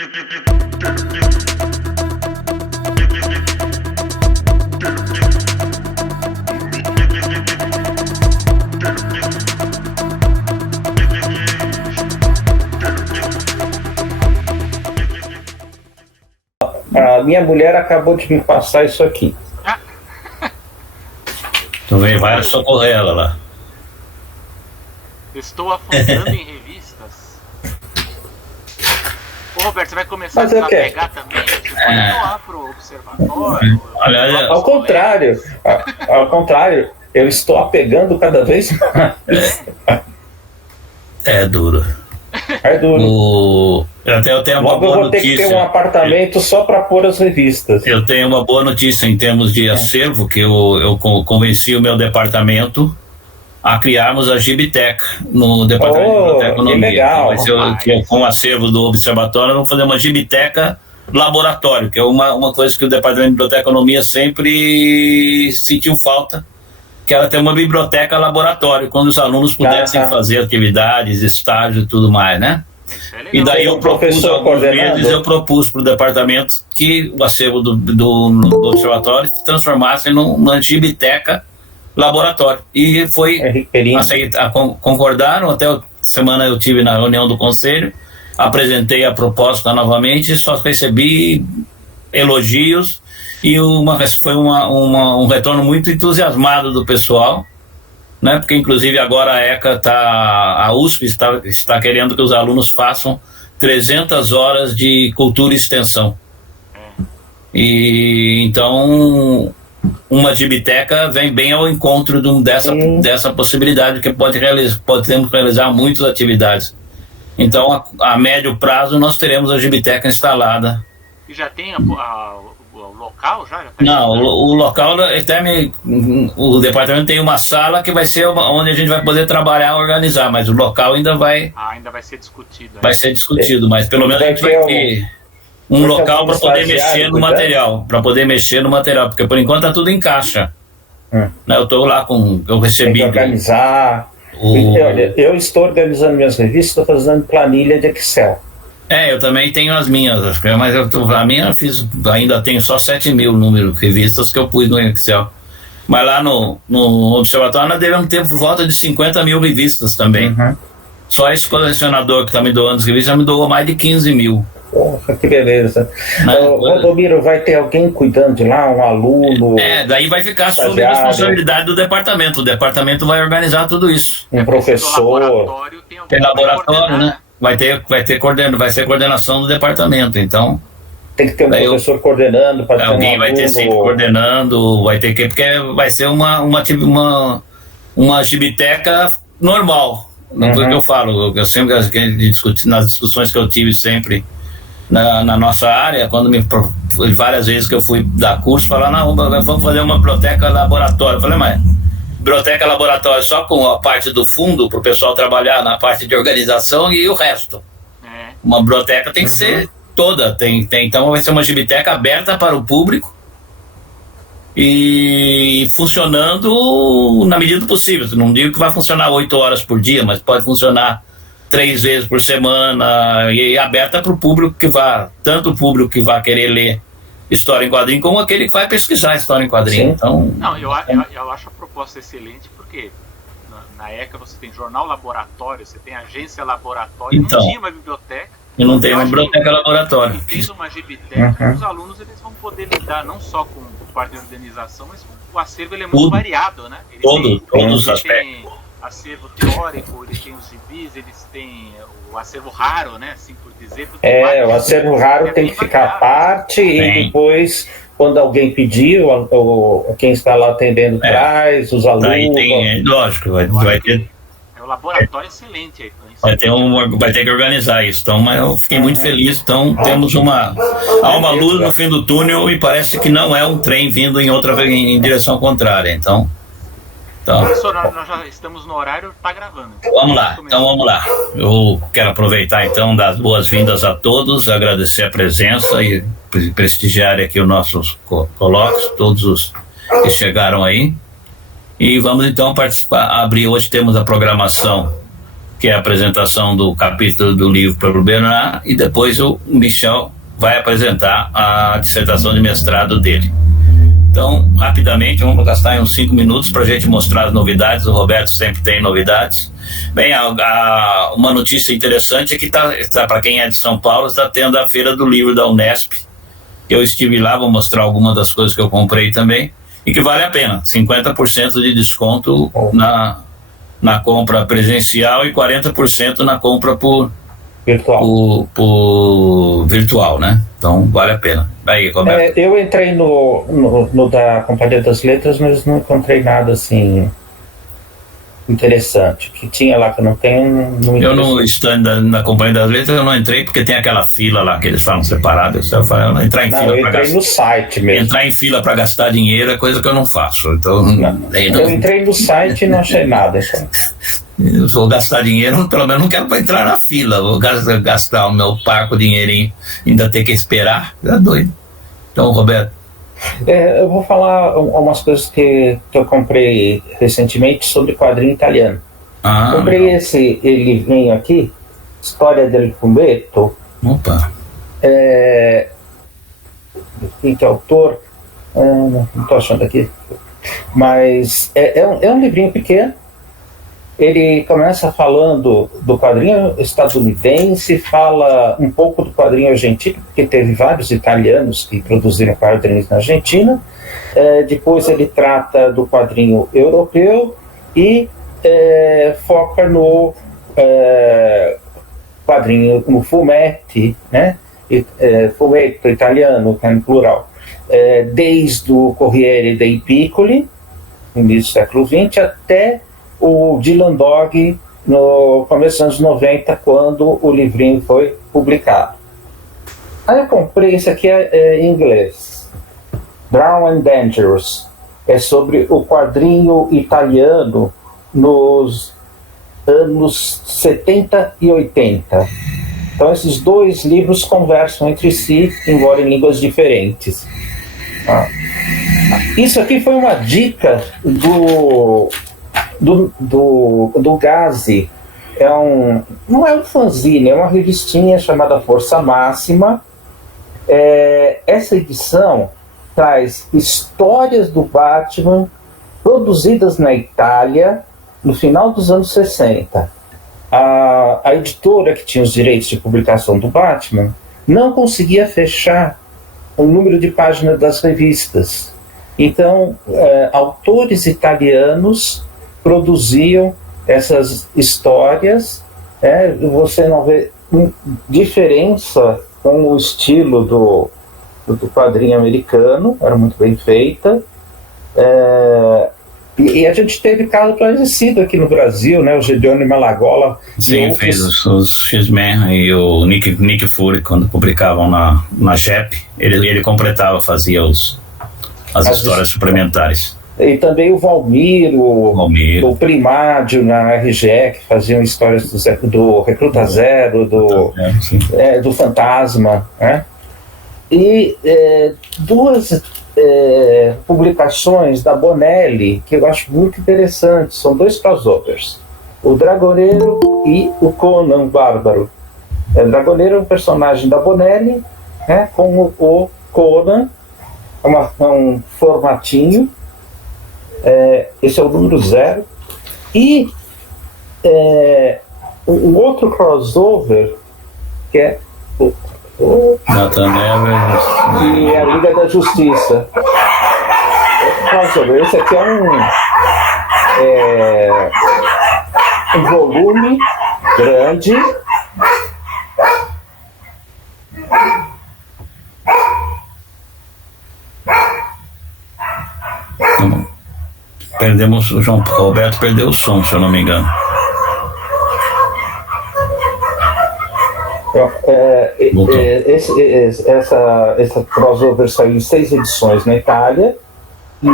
A minha mulher acabou de me passar isso aqui. Também vai socorrer ela lá. Estou afundando em revistas. Ô Roberto, você vai começar a pegar também? Você pode doar pro observatório? Ao contrário, eu estou apegando cada vez mais. É duro. É duro. Eu tenho uma Logo boa eu vou ter notícia. que ter um apartamento só para pôr as revistas. Eu tenho uma boa notícia em termos de acervo, que eu convenci o meu departamento a criarmos a Gibiteca no departamento de biblioteconomia. Que legal. Vai ser, com o acervo do observatório, vamos fazer uma Gibiteca laboratório, que é uma coisa que o departamento de biblioteconomia sempre sentiu falta, que era ter uma biblioteca laboratório, quando os alunos pudessem fazer atividades, estágio e tudo mais, né? E daí eu propus alguns meses, eu propus para o departamento que o acervo do observatório se transformasse numa Gibiteca laboratório. E foi concordaram, até a semana eu tive na reunião do conselho, apresentei a proposta novamente, só recebi elogios e foi um retorno muito entusiasmado do pessoal, né? Porque inclusive agora a USP está querendo que os alunos façam 300 horas de cultura e extensão. E então uma Gibiteca vem bem ao encontro dessa possibilidade, que podemos realizar muitas atividades. Então a médio prazo nós teremos a Gibiteca instalada. E já tem o local? Não, o local, o departamento tem uma sala que vai ser onde a gente vai poder trabalhar, organizar, mas o local ainda vai ser discutido. Vai ser discutido, mas pelo menos a gente vai ter um local para poder mexer no material, porque por enquanto tá tudo em caixa. Eu estou lá eu recebi. Tem que organizar. Olha, eu estou organizando minhas revistas, estou fazendo planilha de Excel. Eu também tenho as minhas, mas a minha ainda tenho só 7.000 números de revistas que eu pus no Excel. Mas lá no observatório nós devemos ter por volta de 50.000 revistas também. Só esse colecionador que está me doando as revistas já me doou mais de 15.000. Porra, que beleza. Valdomiro, vai ter alguém cuidando de lá, um aluno? Daí vai ficar sob a responsabilidade do departamento. O departamento vai organizar tudo isso. Um professor. Tem laboratório, né? Vai ser coordenação do departamento, então tem que ter um professor coordenando, alguém vai ter sempre coordenando, porque vai ser uma Gibiteca normal. Não foi o que eu falo, eu sempre nas discussões que eu tive sempre na nossa área, várias vezes que eu fui dar curso, falaram, não, vamos fazer uma biblioteca laboratório. Eu falei, mas biblioteca laboratório só com a parte do fundo para o pessoal trabalhar na parte de organização e o resto. Uma biblioteca tem que ser toda, então vai ser uma Gibiteca aberta para o público e funcionando na medida do possível. Não digo que vai funcionar 8 horas por dia, mas pode funcionar 3 vezes por semana e aberta para o público tanto o público que vai querer ler história em quadrinho, como aquele que vai pesquisar história em quadrinho. Então, não, eu acho a proposta excelente, porque na ECA você tem jornal laboratório, você tem agência laboratório, então, não tinha uma biblioteca. E não tem uma biblioteca laboratório. E tendo uma Gibiteca, os alunos eles vão poder lidar não só com parte de organização, mas o acervo ele é muito variado, né? Todos os aspectos. Tem acervo teórico, eles têm os gibis, eles têm o acervo raro, né? Assim por dizer. O acervo raro tem que ficar à parte e depois, quando alguém pedir, quem está lá atendendo traz, os alunos. Aí tem, lógico, vai ter. É um laboratório excelente aí. Vai ter que organizar isso. Então, mas eu fiquei muito feliz. Então, temos há uma luz no fim do túnel e parece que não é um trem vindo em direção contrária. Então. Professor, nós já estamos no horário, está gravando. Vamos lá. Eu quero aproveitar então das boas-vindas a todos, agradecer a presença e prestigiar aqui os nossos colóquios, todos os que chegaram aí. E vamos então participar, hoje temos a programação que é a apresentação do capítulo do livro pelo Bernard, e depois o Michel vai apresentar a dissertação de mestrado dele. Então, rapidamente, vamos gastar uns 5 minutos para a gente mostrar as novidades. O Roberto sempre tem novidades. Bem, uma notícia interessante é que para quem é de São Paulo, está tendo a Feira do Livro da Unesp. Eu estive lá, vou mostrar algumas das coisas que eu comprei também, e que vale a pena, 50% de desconto na compra presencial e 40% na compra por virtual, né? Então vale a pena. Aí, Roberto. Eu entrei no da Companhia das Letras, mas não encontrei nada assim interessante. Que tinha lá que eu não tenho. Eu no stand da Companhia das Letras eu não entrei porque tem aquela fila lá que eles falam separado. Eu falei, eu não entrar em fila para gastar. No site mesmo. Entrar em fila para gastar dinheiro é coisa que eu não faço. Então, eu entrei no site e não achei nada. Então. Eu vou gastar dinheiro, pelo menos não quero para entrar na fila. Vou gastar o meu parco dinheirinho, ainda ter que esperar. É doido. Então, Roberto. Eu vou falar umas coisas que eu comprei recentemente sobre quadrinho italiano. Comprei esse livrinho aqui, História del Fumetto. Opa! Que autor? Não estou achando aqui. Mas é um livrinho pequeno. Ele começa falando do quadrinho estadunidense, fala um pouco do quadrinho argentino, porque teve vários italianos que produziram quadrinhos na Argentina. Depois ele trata do quadrinho europeu e foca no quadrinho, no fumetti, né? Fumetto italiano, que é no plural, desde o Corriere dei Piccoli, no início do século XX, até o Dylan Dog no começo dos anos 90, quando o livrinho foi publicado. Aí eu comprei, esse aqui em inglês, Brown and Dangerous, é sobre o quadrinho italiano nos anos 70 e 80. Então esses dois livros conversam entre si, embora em línguas diferentes. Isso aqui foi uma dica do Gazi. Não é um fanzine, é uma revistinha chamada Força Máxima. Essa edição traz histórias do Batman produzidas na Itália no final dos anos 60. A editora que tinha os direitos de publicação do Batman não conseguia fechar o número de páginas das revistas. Então, autores italianos produziam essas histórias. Você não vê diferença com o estilo do quadrinho americano, era muito bem feita. E a gente teve caso parecido aqui no Brasil, né? O Gedeone Malagola. Sim, fez os X-Men e o Nick Fury, quando publicavam na JEP, ele completava, fazia as histórias suplementares. E também o Valmir, o Primádio na RGE, que faziam histórias do Recruta Zero, do Fantasma, né? E duas publicações da Bonelli que eu acho muito interessantes, são dois crossovers, o Dragoneiro e o Conan Bárbaro. O Dragoneiro é um personagem da Bonelli, né, com o Conan, um formatinho. Esse é o número 0. E um outro crossover que é o e a Liga da Justiça. Crossover. Esse aqui é um volume grande. Perdemos o João Roberto, perdeu o som, se eu não me engano. Essa crossover saiu em 6 edições na Itália, e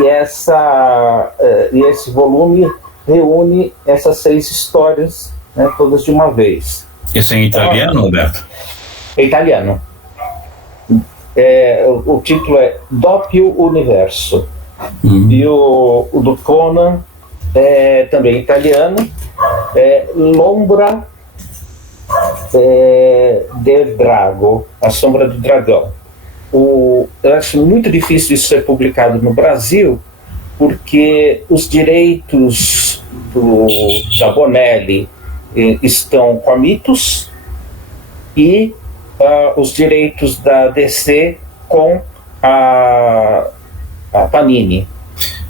esse volume reúne essas 6 histórias, né, todas de uma vez. Esse é em italiano, Roberto? É italiano. O título é Doppio Universo. E o do Conan é também italiano. Lombra del Drago, a sombra do dragão. Eu acho muito difícil isso ser publicado no Brasil, porque os direitos da Bonelli estão com a Mitos e os direitos da DC com a Panini.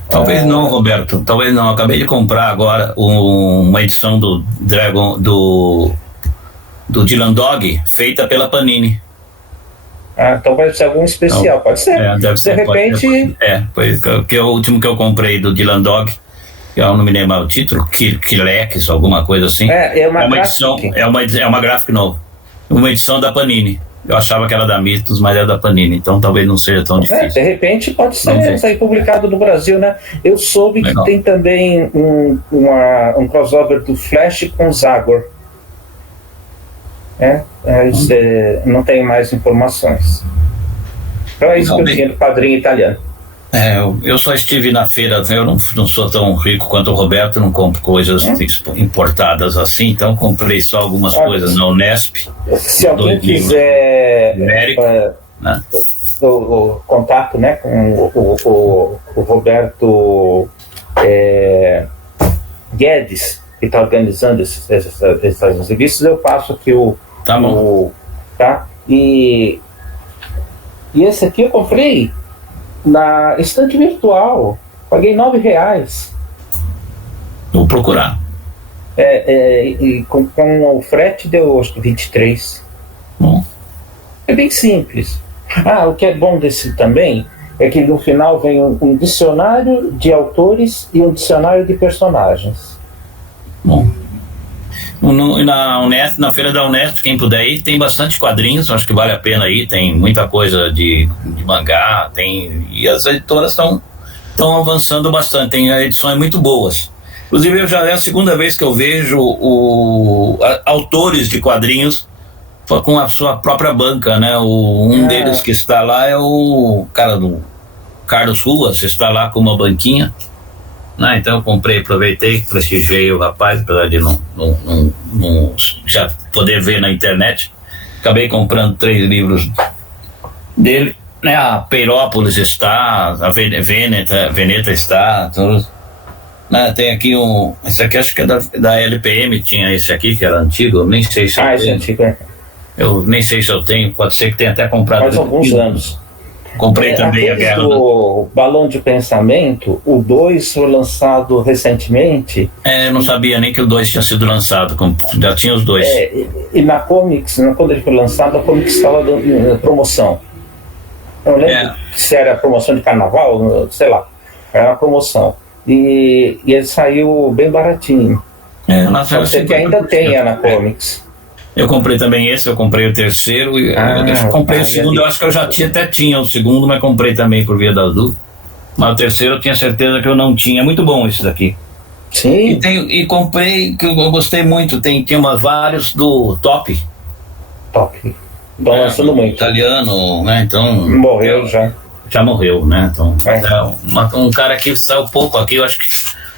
Talvez não, Roberto, talvez não. Acabei de comprar agora uma edição do Dragon do Dylan Dog feita pela Panini. Então vai ser algum especial, pode ser. Deve ser. De repente. Porque o último que eu comprei do Dylan Dog, eu não me lembro o título, Kilex, alguma coisa assim. É uma edição, é uma graphic novel. Uma edição da Panini. Eu achava que era da Mitos, mas é da Panini, então talvez não seja tão difícil. De repente pode sair publicado no Brasil, né? Eu soube que tem também um crossover do Flash com Zagor. Não tenho mais informações. Então é isso que eu tinha do quadrinho italiano. Eu só estive na feira, eu não sou tão rico quanto o Roberto, não compro coisas importadas assim, então comprei só algumas coisas na Unesp. Se alguém quiser o contato, né, com o Roberto Guedes, que está organizando essas revistas, eu passo aqui tá? E esse aqui eu comprei na estante virtual, paguei R$9. Vou procurar. E com o frete deu acho que 23. É bem simples. O que é bom desse também é que no final vem um dicionário de autores e um dicionário de personagens. Bom. Na feira da Unesp, quem puder ir, tem bastante quadrinhos, acho que vale a pena ir, tem muita coisa de mangá, e as editoras estão avançando bastante, tem edições muito boas. Inclusive, já é a segunda vez que eu vejo autores de quadrinhos com a sua própria banca, né? Deles que está lá é o cara do Carlos Ruas, está lá com uma banquinha. Então eu comprei, aproveitei, prestigiei o rapaz, apesar de não já poder ver na internet. Acabei comprando 3 livros dele, né? A Peirópolis está, a Veneta está, tudo. Tem aqui esse aqui acho que é da LPM, tinha esse aqui que era antigo, eu nem sei se esse antigo eu nem sei se eu tenho, pode ser que tenha até comprado faz alguns anos. Comprei também a Guerra do Balão de Pensamento, o 2 foi lançado recentemente. Eu não sabia nem que o 2 tinha sido lançado, já tinha os 2. E na Comics, quando ele foi lançado, a Comics estava dando promoção. Eu não lembro se era promoção de carnaval, sei lá, era uma promoção. E ele saiu bem baratinho. Pode ser que ainda tenha na Comics. Eu comprei também esse, eu comprei o terceiro, eu comprei o segundo, eu acho que eu já até tinha o segundo, mas comprei também por via da Azul. Mas o terceiro eu tinha certeza que eu não tinha. É muito bom esse daqui. Sim. E comprei, que eu gostei muito, tinha vários do Top. Top. Estão lançando muito. Italiano, né? Então. Morreu já. Já morreu, né? Então, um cara que saiu pouco aqui, eu acho que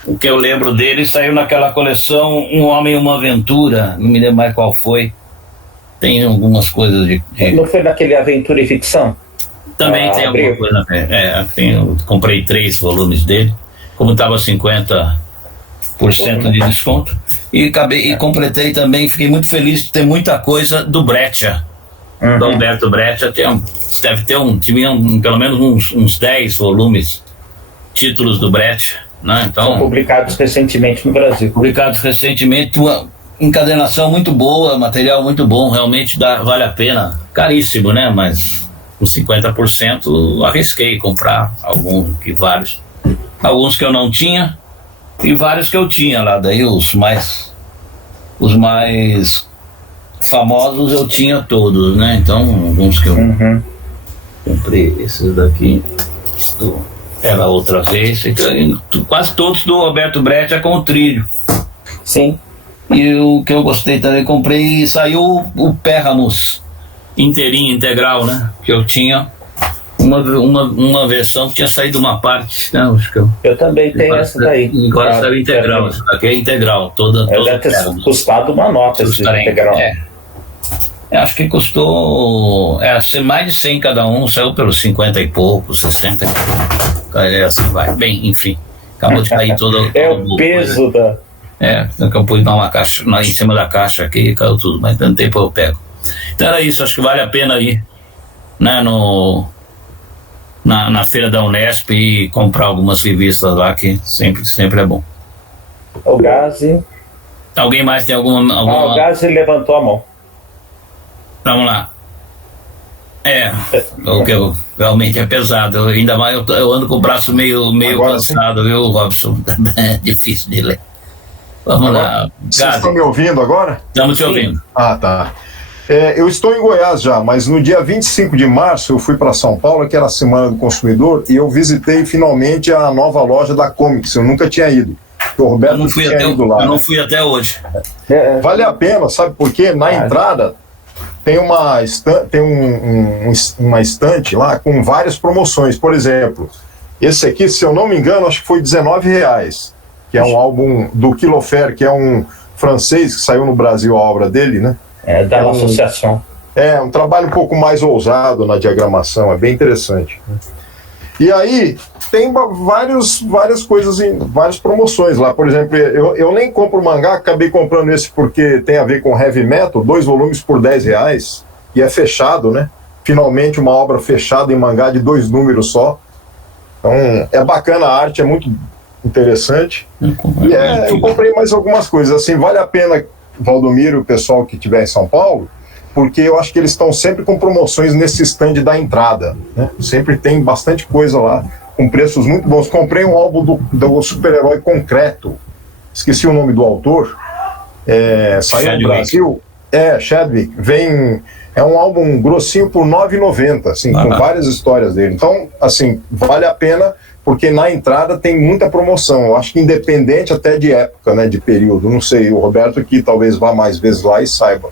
o que eu lembro dele saiu naquela coleção Um Homem e uma Aventura, não me lembro mais qual foi. Tem algumas coisas de... Não foi naquele Aventura e Ficção? Também tem alguma coisa. Comprei 3 volumes dele, como estava 50% de desconto. E completei também, fiquei muito feliz de ter muita coisa do Breccia. Do Alberto Breccia, deve ter tinha pelo menos uns 10 volumes, títulos do Breccia. Então, são publicados recentemente no Brasil. Publicados recentemente, uma encadernação muito boa, material muito bom, realmente vale a pena. Caríssimo, né? Mas com 50% arrisquei comprar vários. Alguns que eu não tinha e vários que eu tinha lá. Daí os mais famosos eu tinha todos, né? Então, alguns que eu comprei, esses daqui era outra vez, quase todos do Roberto Breccia com o trilho. Sim. E o que eu gostei também, comprei, saiu o Pérramos inteirinho, integral, né? Que eu tinha uma versão que tinha saído uma parte, né? Acho que eu também tenho essa daí. Agora saiu integral, aqui é integral, toda deve ter custado uma nota esse integral. Acho que custou mais de 100 cada um, saiu pelos 50 e pouco, 60 e pouco. Assim vai. Bem, enfim, acabou de cair todo o peso da... eu pude dar uma caixa em cima da caixa aqui e caiu tudo, mas dando tempo eu pego. Então era isso, acho que vale a pena ir, né, na feira da Unesp e comprar algumas revistas lá, que sempre é bom. O Gazi. Alguém mais tem alguma... O Gazi levantou a mão. Vamos lá. O que realmente é pesado. Ainda mais eu ando com o braço meio cansado, viu, Robson? É difícil de ler. Vamos lá. Vocês estão me ouvindo agora? Estamos te ouvindo. Ah, tá. Eu estou em Goiás já, mas no dia 25 de março eu fui para São Paulo, que era a Semana do Consumidor, e eu visitei finalmente a nova loja da Comics. Eu nunca tinha ido. O Roberto eu não fui até hoje. Vale a pena, sabe por quê? Na entrada tem uma estante lá com várias promoções. Por exemplo, esse aqui, se eu não me engano, acho que foi R$19, que é um álbum do Quilofer, que é um francês que saiu no Brasil a obra dele, né? Da associação. Um trabalho um pouco mais ousado na diagramação, é bem interessante. E aí tem várias coisas, várias promoções lá. Por exemplo, eu nem compro mangá, acabei comprando esse porque tem a ver com heavy metal, 2 volumes por R$10, e é fechado, né? Finalmente uma obra fechada em mangá de 2 números só. Então é bacana, a arte é muito interessante. Eu comprei mais algumas coisas, assim, vale a pena, Valdomiro, o pessoal que estiver em São Paulo, porque eu acho que eles estão sempre com promoções nesse stand da entrada, né? Sempre tem bastante coisa lá, com preços muito bons. Comprei um álbum do super-herói Concreto, esqueci o nome do autor, saiu no Brasil, Chadwick, é um álbum grossinho por R$9,90, assim, com várias histórias dele. Então, assim, vale a pena, porque na entrada tem muita promoção. Eu acho que independente até de época, né, de período. Não sei, o Roberto aqui talvez vá mais vezes lá e saiba.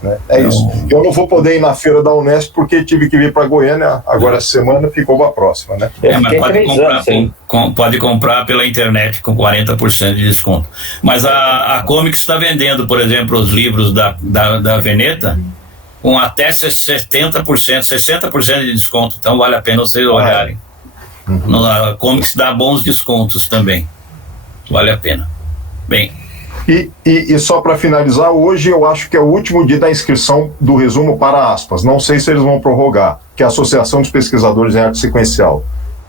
Né? Isso. Eu não vou poder ir na feira da Unesp porque tive que vir para Goiânia agora essa semana, ficou para a próxima, né? Mas pode comprar pela internet com 40% de desconto. Mas a Comics está vendendo, por exemplo, os livros da Veneta com até 70%, 60% de desconto. Então vale a pena vocês olharem. A Comics dá bons descontos também. Vale a pena. Bem. E só para finalizar, hoje eu acho que é o último dia da inscrição do resumo para aspas. Não sei se eles vão prorrogar, que é a Associação dos Pesquisadores em Arte Sequencial.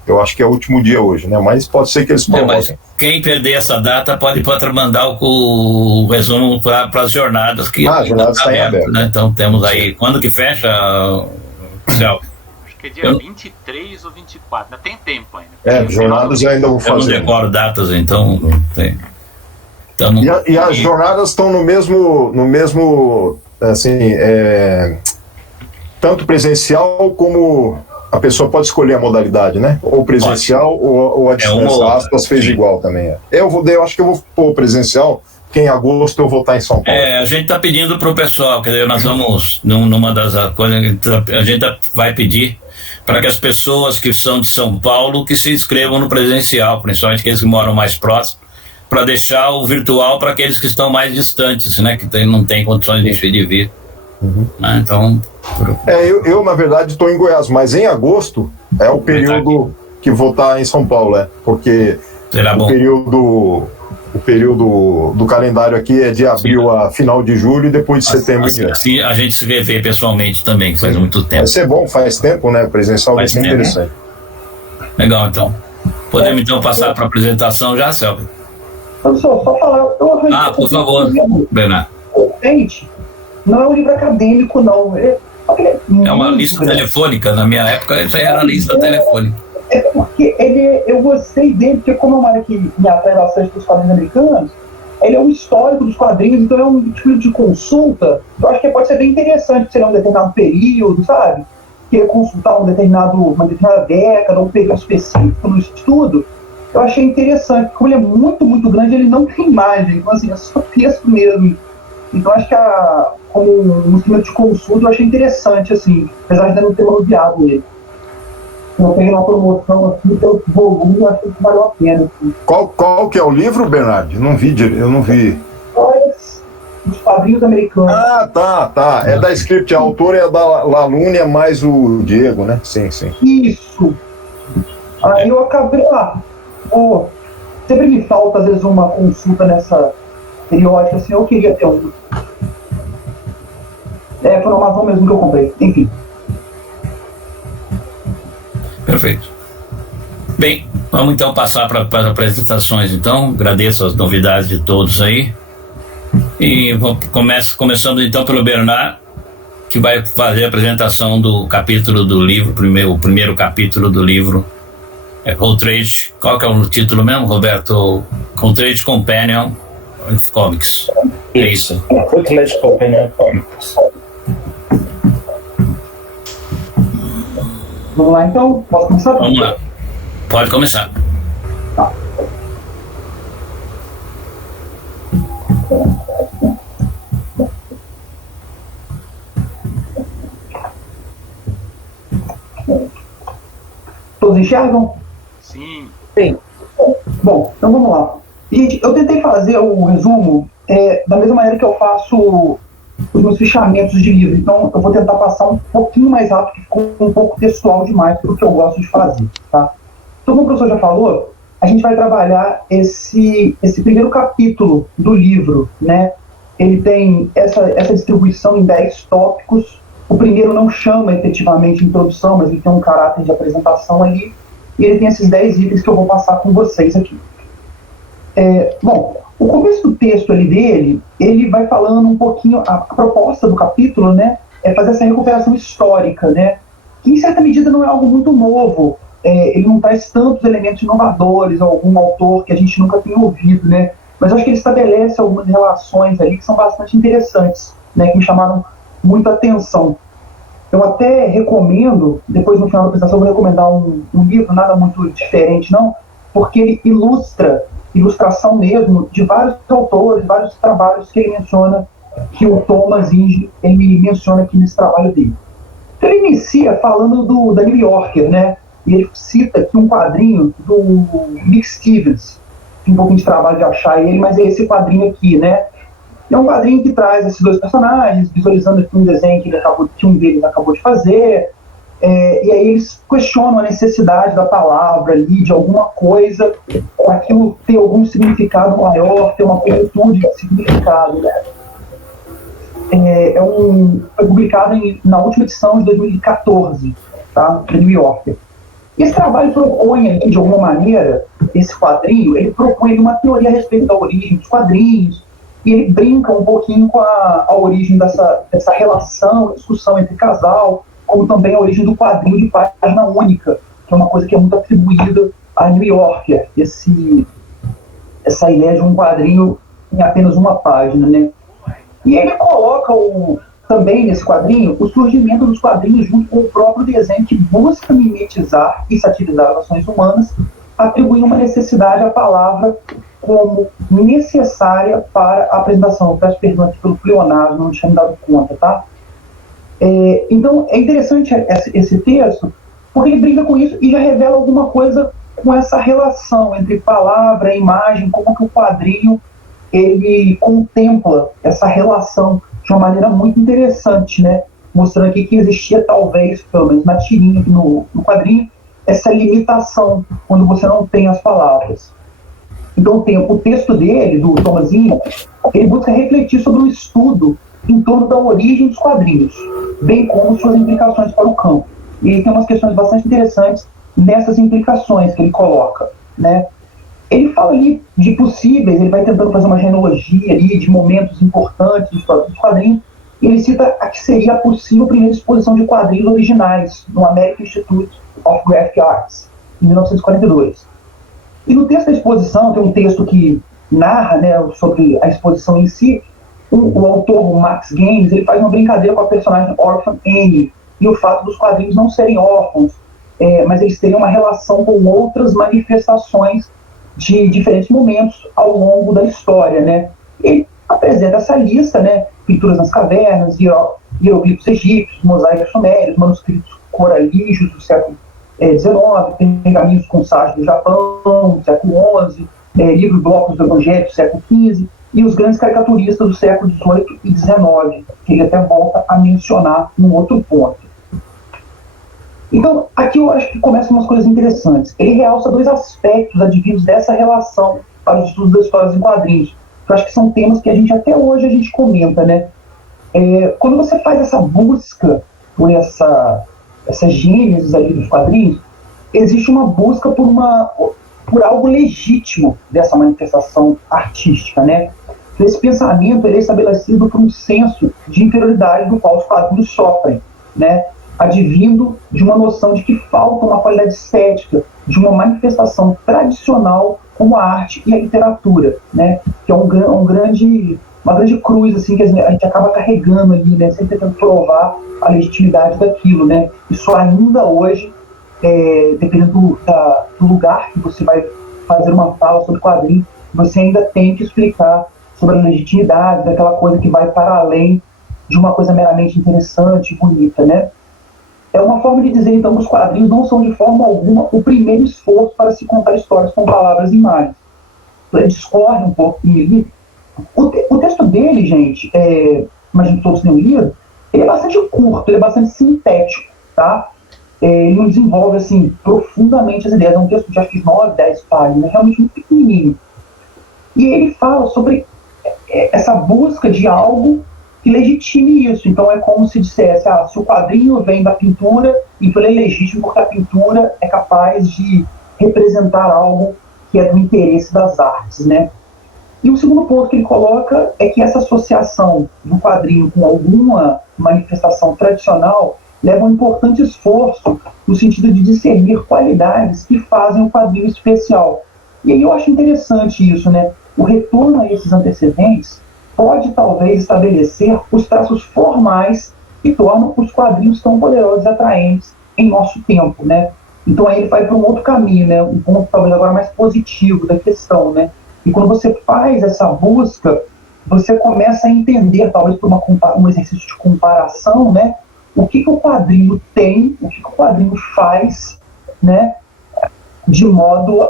Eu acho que é o último dia hoje, né? Mas pode ser que eles prorroguem. Quem perder essa data pode mandar o resumo para as jornadas. As jornadas estão abertas. Né? Então temos aí. Quando que fecha, Céu? Acho que é dia 23 ou 24. Ainda tem tempo ainda. Jornadas eu ainda vou fazer. Eu não decoro datas, então não tem. E as jornadas estão no mesmo assim, tanto presencial como a pessoa pode escolher a modalidade, né? Ou presencial ou a distância. Aspas fez igual também. Eu acho que eu vou pôr presencial, porque em agosto eu vou estar em São Paulo. A gente está pedindo para o pessoal, quer dizer, nós vamos, numa das coisas, a gente vai pedir para que as pessoas que são de São Paulo que se inscrevam no presencial, principalmente aqueles que moram mais próximos, para deixar o virtual para aqueles que estão mais distantes, né, que não tem condições de vir. Né, então... eu na verdade estou em Goiás, mas em agosto é o período que vou estar em São Paulo, porque o período do calendário aqui é de abril a final de julho e depois de setembro. Assim a gente se vê pessoalmente também, que faz muito tempo. Vai ser bom, faz tempo, né? Presencial vai ser interessante. Legal, então. Podemos então passar para a apresentação já, Selva? Só falar, por favor, Bernardo. Não é um livro acadêmico, não. É uma lista telefônica. Na minha época, isso era a lista telefônica. É porque eu gostei dele, porque como é uma área que me atrai bastante dos quadrinhos americanos, ele é um histórico dos quadrinhos, então é um tipo de consulta. Eu acho que pode ser bem interessante, sei lá, um determinado período, sabe? Querer consultar uma determinada década, um período específico no estudo. Eu achei interessante, como ele é muito, muito grande, ele não tem imagem, então assim, é só texto mesmo. Então acho que como um instrumento de consulta eu achei interessante, assim, apesar de não ter rodeado ele. Eu peguei uma promoção aqui pelo volume, eu achei que valeu a pena. Assim. Qual que é o livro, Bernardo? Eu não vi. Os quadrinhos americanos. Ah, tá. É da Script, a autora é da Lalúnia, mais o Diego, né? Sim. Isso. Aí eu acabei lá. Sempre me falta, às vezes, uma consulta nessa periódica, assim, eu queria ter um. Foi no Amazon mesmo que eu comprei. Enfim. Perfeito. Bem, vamos então passar para as apresentações, então. Agradeço as novidades de todos aí. E começando então pelo Bernard, que vai fazer a apresentação do capítulo do livro, o primeiro capítulo do livro, Road Rage. Qual que é o título mesmo, Roberto? Road Rage Companion of Comics. É isso. Road Rage Companion of Comics. Vamos lá então? Posso começar? Vamos lá. Pode começar. Tá. Todos enxergam? Sim. Bom, então vamos lá. Gente, eu tentei fazer o resumo da mesma maneira que eu faço os meus fichamentos de livro. Então eu vou tentar passar um pouquinho mais rápido, que ficou um pouco textual demais para o que eu gosto de fazer. Tá? Então, como o professor já falou, a gente vai trabalhar esse primeiro capítulo do livro, né? Ele tem essa distribuição em 10 tópicos. O primeiro não chama efetivamente introdução, mas ele tem um caráter de apresentação ali. E ele tem esses 10 itens que eu vou passar com vocês aqui. Bom, o começo do texto ali dele, ele vai falando um pouquinho, a proposta do capítulo, né, é fazer essa recuperação histórica, né, que em certa medida não é algo muito novo. Ele não traz tantos elementos inovadores, algum autor que a gente nunca tenha ouvido, né, mas eu acho que ele estabelece algumas relações ali que são bastante interessantes, né, que me chamaram muita atenção. Eu até recomendo, depois no final da apresentação eu vou recomendar um livro, nada muito diferente não, porque ele ilustração mesmo de vários autores, vários trabalhos que ele menciona, que o Thomas Inge, ele menciona aqui nesse trabalho dele. Então ele inicia falando da New Yorker, né? E ele cita aqui um quadrinho do Nick Stevens. Tem um pouquinho de trabalho de achar ele, mas é esse quadrinho aqui, né? É um quadrinho que traz esses dois personagens, visualizando aqui um desenho que um deles acabou de fazer, e aí eles questionam a necessidade da palavra ali, de alguma coisa, para aquilo ter algum significado maior, ter uma plenitude de significado, né? Foi publicado na última edição de 2014, tá? Da New Yorker. Esse trabalho propõe aqui, de alguma maneira, esse quadrinho, ele propõe uma teoria a respeito da origem dos quadrinhos, e ele brinca um pouquinho com a origem dessa relação, discussão entre casal, como também a origem do quadrinho de página única, que é uma coisa que é muito atribuída a New Yorker, essa ideia de um quadrinho em apenas uma página, né? E ele coloca também nesse quadrinho o surgimento dos quadrinhos junto com o próprio desenho, que busca mimetizar e satirizar as ações humanas, atribuindo uma necessidade à palavra como necessária para a apresentação. Eu peço perdão aqui pelo pleonasmo, não tinha me dado conta, tá? Então é interessante esse texto, porque ele brinca com isso e já revela alguma coisa com essa relação entre palavra e imagem, como que o quadrinho ele contempla essa relação de uma maneira muito interessante, né? Mostrando aqui que existia talvez, pelo menos na tirinha aqui no quadrinho, essa limitação quando você não tem as palavras. Então o texto dele, do Thomas Inge, ele busca refletir sobre um estudo em torno da origem dos quadrinhos, bem como suas implicações para o campo. E ele tem umas questões bastante interessantes nessas implicações que ele coloca, né? Ele fala ali de possíveis, ele vai tentando fazer uma genealogia ali de momentos importantes dos quadrinhos, e ele cita a que seria a possível primeira exposição de quadrinhos originais no American Institute of Graphic Arts, em 1942. E no texto da exposição, tem um texto que narra, né, sobre a exposição em si. O autor, o Max Gaines, ele faz uma brincadeira com a personagem órfã Annie e o fato dos quadrinhos não serem órfãos, mas eles teriam uma relação com outras manifestações de diferentes momentos ao longo da história, né? Ele apresenta essa lista, né? Pinturas nas cavernas, hieroglifos egípcios, mosaicos sumérios, manuscritos coralígeos do século XIX, pergaminhos com ságio do Japão, século XI, livros blocos do Evangelho do século XV, e os grandes caricaturistas do século XVIII e XIX, que ele até volta a mencionar num outro ponto. Então, aqui eu acho que começam umas coisas interessantes. Ele realça dois aspectos advindos dessa relação para os estudos das histórias em quadrinhos, que eu acho que são temas que até hoje a gente comenta, né? Quando você faz essa busca por essa gênese ali dos quadrinhos, existe uma busca por algo legítimo dessa manifestação artística, né? Esse pensamento ele é estabelecido por um senso de inferioridade do qual os quadrinhos sofrem, né? Advindo de uma noção de que falta uma qualidade estética, de uma manifestação tradicional como a arte e a literatura, né? Que é uma grande cruz assim, que a gente acaba carregando ali, né? Sempre tentando provar a legitimidade daquilo, né? Isso ainda hoje, dependendo do lugar que você vai fazer uma fala sobre quadrinho, você ainda tem que explicar sobre a legitimidade daquela coisa que vai para além de uma coisa meramente interessante e bonita, né? É uma forma de dizer, então, que os quadrinhos não são de forma alguma o primeiro esforço para se contar histórias com palavras e imagens. Ele discorre um pouquinho ali. O texto dele, gente, imagino que todos tenham lido, ele é bastante curto, ele é bastante sintético, tá? Ele não desenvolve, assim, profundamente as ideias. É um texto de, acho que 9, 10 páginas, é realmente muito pequenininho. E ele fala sobre essa busca de algo que legitime isso. Então é como se dissesse, se o quadrinho vem da pintura, então ele é legítimo porque a pintura é capaz de representar algo que é do interesse das artes, né? E o segundo ponto que ele coloca é que essa associação do quadrinho com alguma manifestação tradicional leva a um importante esforço no sentido de discernir qualidades que fazem o quadrinho especial. E aí eu acho interessante isso, né? O retorno a esses antecedentes pode talvez estabelecer os traços formais que tornam os quadrinhos tão poderosos e atraentes em nosso tempo, né? Então aí ele vai para um outro caminho, né? Um ponto talvez agora mais positivo da questão, né? E quando você faz essa busca, você começa a entender, talvez por um exercício de comparação, né? O que o quadrinho tem, o que o quadrinho faz, né? De modo...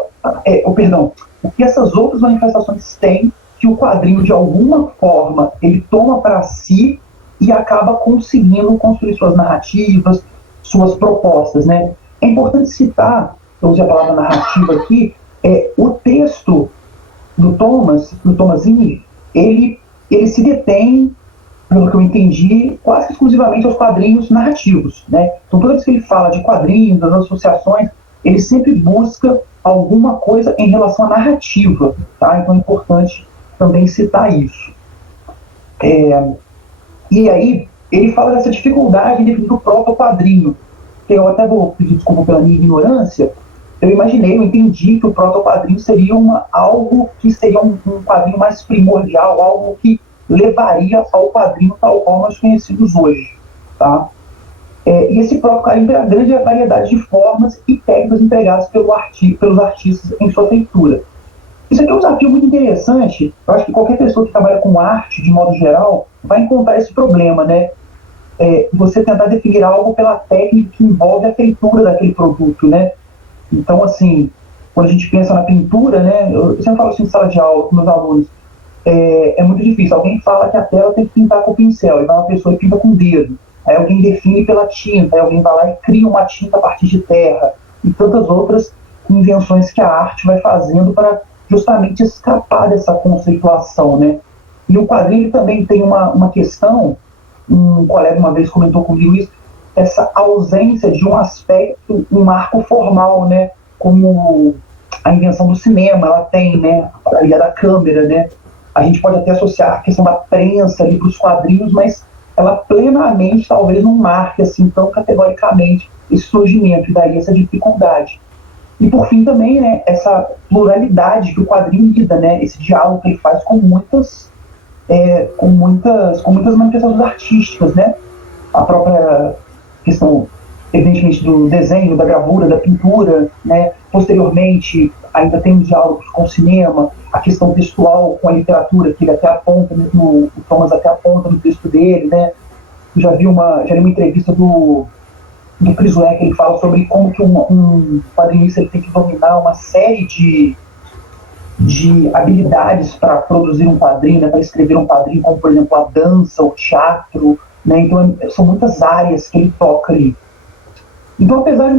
o que essas outras manifestações têm que o quadrinho, de alguma forma, ele toma para si e acaba conseguindo construir suas narrativas, suas propostas, né? É importante citar, eu usei a palavra narrativa aqui, o texto do Thomasini, ele se detém, pelo que eu entendi, quase que exclusivamente aos quadrinhos narrativos, né? Então, toda vez que ele fala de quadrinhos, das associações, ele sempre busca alguma coisa em relação à narrativa, tá? Então é importante também citar isso. E aí, ele fala dessa dificuldade em definir o próprio quadrinho. Eu até vou pedir desculpa pela minha ignorância. Eu entendi que o proto-quadrinho seria algo que seria um quadrinho mais primordial, algo que levaria ao quadrinho tal qual nós conhecemos hoje, tá? E esse proto-quadrinho tem a grande variedade de formas e técnicas empregadas pelos artistas em sua feitura. Isso aqui é um desafio muito interessante. Eu acho que qualquer pessoa que trabalha com arte, de modo geral, vai encontrar esse problema, né? Você tentar definir algo pela técnica que envolve a feitura daquele produto, né? Então, assim, quando a gente pensa na pintura, né? Eu sempre falo assim em sala de aula com meus alunos, é muito difícil. Alguém fala que a tela tem que pintar com o pincel, e vai uma pessoa e pinta com o dedo. Aí alguém define pela tinta, aí alguém vai lá e cria uma tinta a partir de terra, e tantas outras invenções que a arte vai fazendo para justamente escapar dessa conceituação, né? E o quadrinho também tem uma questão, um colega uma vez comentou comigo isso, essa ausência de um aspecto, um marco formal, né? Como a invenção do cinema, ela tem, né? A ideia da câmera, né? A gente pode até associar a questão da prensa ali para os quadrinhos, mas ela plenamente talvez não marque assim tão categoricamente esse surgimento, e daí essa dificuldade. E por fim também, né, essa pluralidade que o quadrinho lida, né, esse diálogo que ele faz com muitas manifestações artísticas, né, a própria questão, evidentemente, do desenho, da gravura, da pintura, né, posteriormente ainda tem diálogos com o cinema, a questão textual com a literatura, que ele até aponta, o Thomas até aponta no texto dele, né, já li uma entrevista do do Chris Weck, ele fala sobre como que um quadrinista ele tem que dominar uma série de habilidades para produzir um quadrinho, né, para escrever um quadrinho, como por exemplo a dança, o teatro, né, então são muitas áreas que ele toca ali. Então, apesar de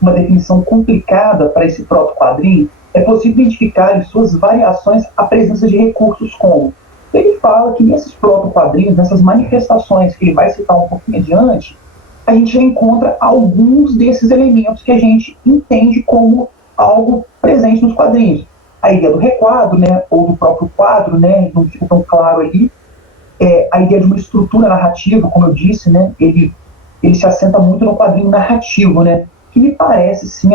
uma definição complicada para esse proto-quadrinho, é possível identificar em suas variações a presença de recursos como. Ele fala que nesses proto-quadrinhos, nessas manifestações que ele vai citar um pouquinho adiante, a gente já encontra alguns desses elementos que a gente entende como algo presente nos quadrinhos. A ideia do requadro, né, ou do próprio quadro, né, não fica tão claro ali. A ideia de uma estrutura narrativa, como eu disse, né, ele se assenta muito no quadrinho narrativo, né, que me parece, sim,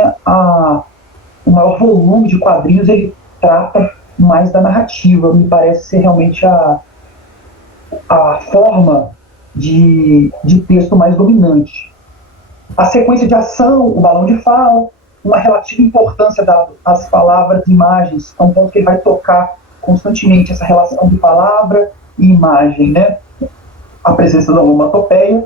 o maior volume de quadrinhos, ele trata mais da narrativa, me parece ser realmente a forma de texto mais dominante. A sequência de ação, o balão de fala, uma relativa importância das palavras e imagens, é um ponto que ele vai tocar constantemente, essa relação de palavra e imagem, né? A presença da onomatopeia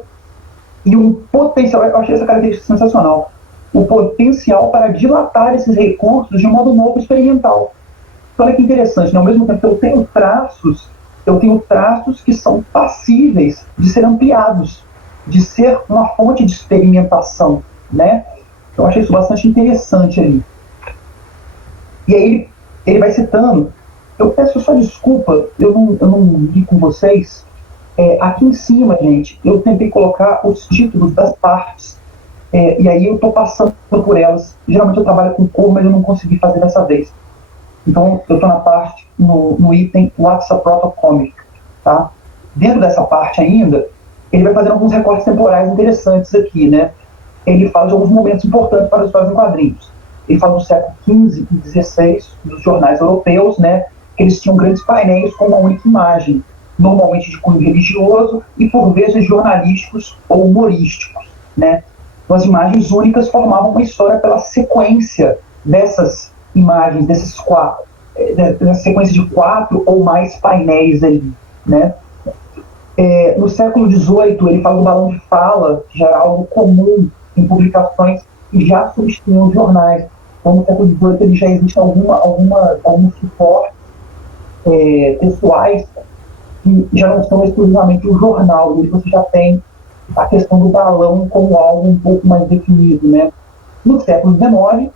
e um potencial, eu achei essa característica sensacional, o potencial para dilatar esses recursos de um modo novo experimental. Então, olha que interessante, né? Ao mesmo tempo que eu tenho traços que são passíveis de ser ampliados, de ser uma fonte de experimentação, né? Eu achei isso bastante interessante ali. E aí ele vai citando, eu peço só desculpa, eu não li com vocês, aqui em cima, gente, eu tentei colocar os títulos das partes, e aí eu estou passando por elas. Geralmente eu trabalho com cor, mas eu não consegui fazer dessa vez. Então eu estou na parte, no item What's a Proto-Comic, tá? Dentro dessa parte ainda, ele vai fazer alguns recortes temporais interessantes aqui, né? Ele fala de alguns momentos importantes para as histórias em quadrinhos. Ele fala do século XV e XVI, dos jornais europeus, né? Que eles tinham grandes painéis com uma única imagem, normalmente de cunho religioso e por vezes jornalísticos ou humorísticos, né? Então as imagens únicas formavam uma história pela sequência dessas imagens, dessa sequência de 4 ou mais painéis ali, né? No século XVIII, ele fala do balão de fala, que já era algo comum em publicações que já substituíam os jornais. Então, no século XVIII, ele já existe alguns suportes textuais que já não são exclusivamente o jornal, e você já tem a questão do balão como algo um pouco mais definido, né? No século XIX,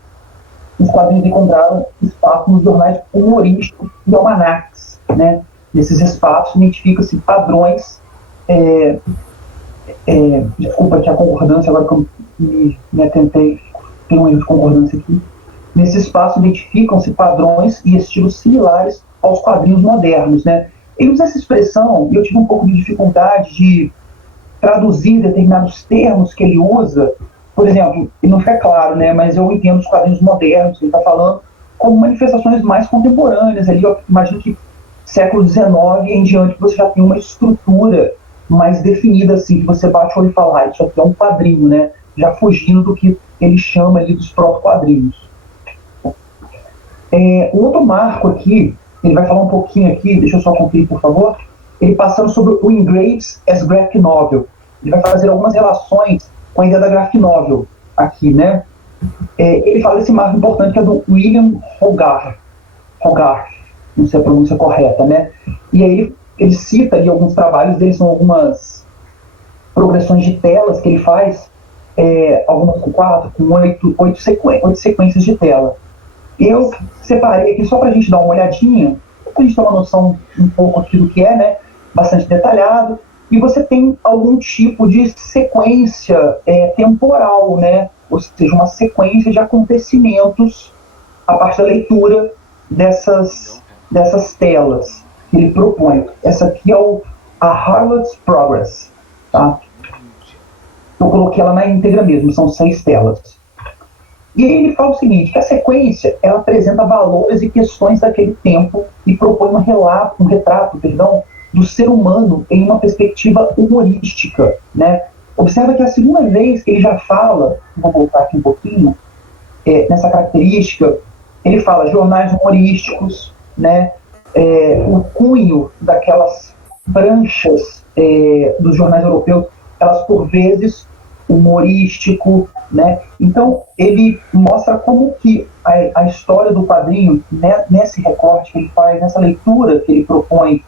os quadrinhos encontraram espaço nos jornais humorísticos e almanacs, né? Nesses espaços identifica-se padrões, desculpa aqui a concordância, agora que eu me atentei, tem um erro de concordância aqui. Nesse espaço identificam-se padrões e estilos similares aos quadrinhos modernos, né? Ele usa essa expressão, e eu tive um pouco de dificuldade de traduzir determinados termos que ele usa. Por exemplo, e não fica claro, né, mas eu entendo os quadrinhos modernos que ele está falando como manifestações mais contemporâneas. Ali, eu imagino que século XIX em diante você já tem uma estrutura mais definida, assim, que você bate o olho e fala, isso aqui é um quadrinho, né, já fugindo do que ele chama ali dos proto-quadrinhos. O outro marco aqui, ele vai falar um pouquinho aqui, deixa eu só conferir, por favor, ele passando sobre o Engraves as Graphic Novel. Ele vai fazer algumas relações com a ideia da graphic novel aqui, né? Ele fala desse marco importante que é do William Hogarth, não sei a pronúncia correta, né? E aí ele cita ali alguns trabalhos dele, são algumas progressões de telas que ele faz, algumas com 4, com 8 sequências de tela. Eu separei aqui só para a gente dar uma olhadinha, para a gente ter uma noção um pouco aqui do que é, né? Bastante detalhado. E você tem algum tipo de sequência temporal, né? Ou seja, uma sequência de acontecimentos a partir da leitura dessas telas que ele propõe. Essa aqui é a Harlot's Progress, tá? Eu coloquei ela na íntegra mesmo, são 6 telas. E aí ele fala o seguinte, que a sequência ela apresenta valores e questões daquele tempo e propõe um retrato, do ser humano em uma perspectiva humorística, né? Observa que é a segunda vez que ele já fala, vou voltar aqui um pouquinho, nessa característica, ele fala jornais humorísticos, né? O cunho daquelas pranchas dos jornais europeus, elas por vezes humorístico, né? Então ele mostra como que a história do quadrinho, né, nesse recorte que ele faz, nessa leitura que ele propõe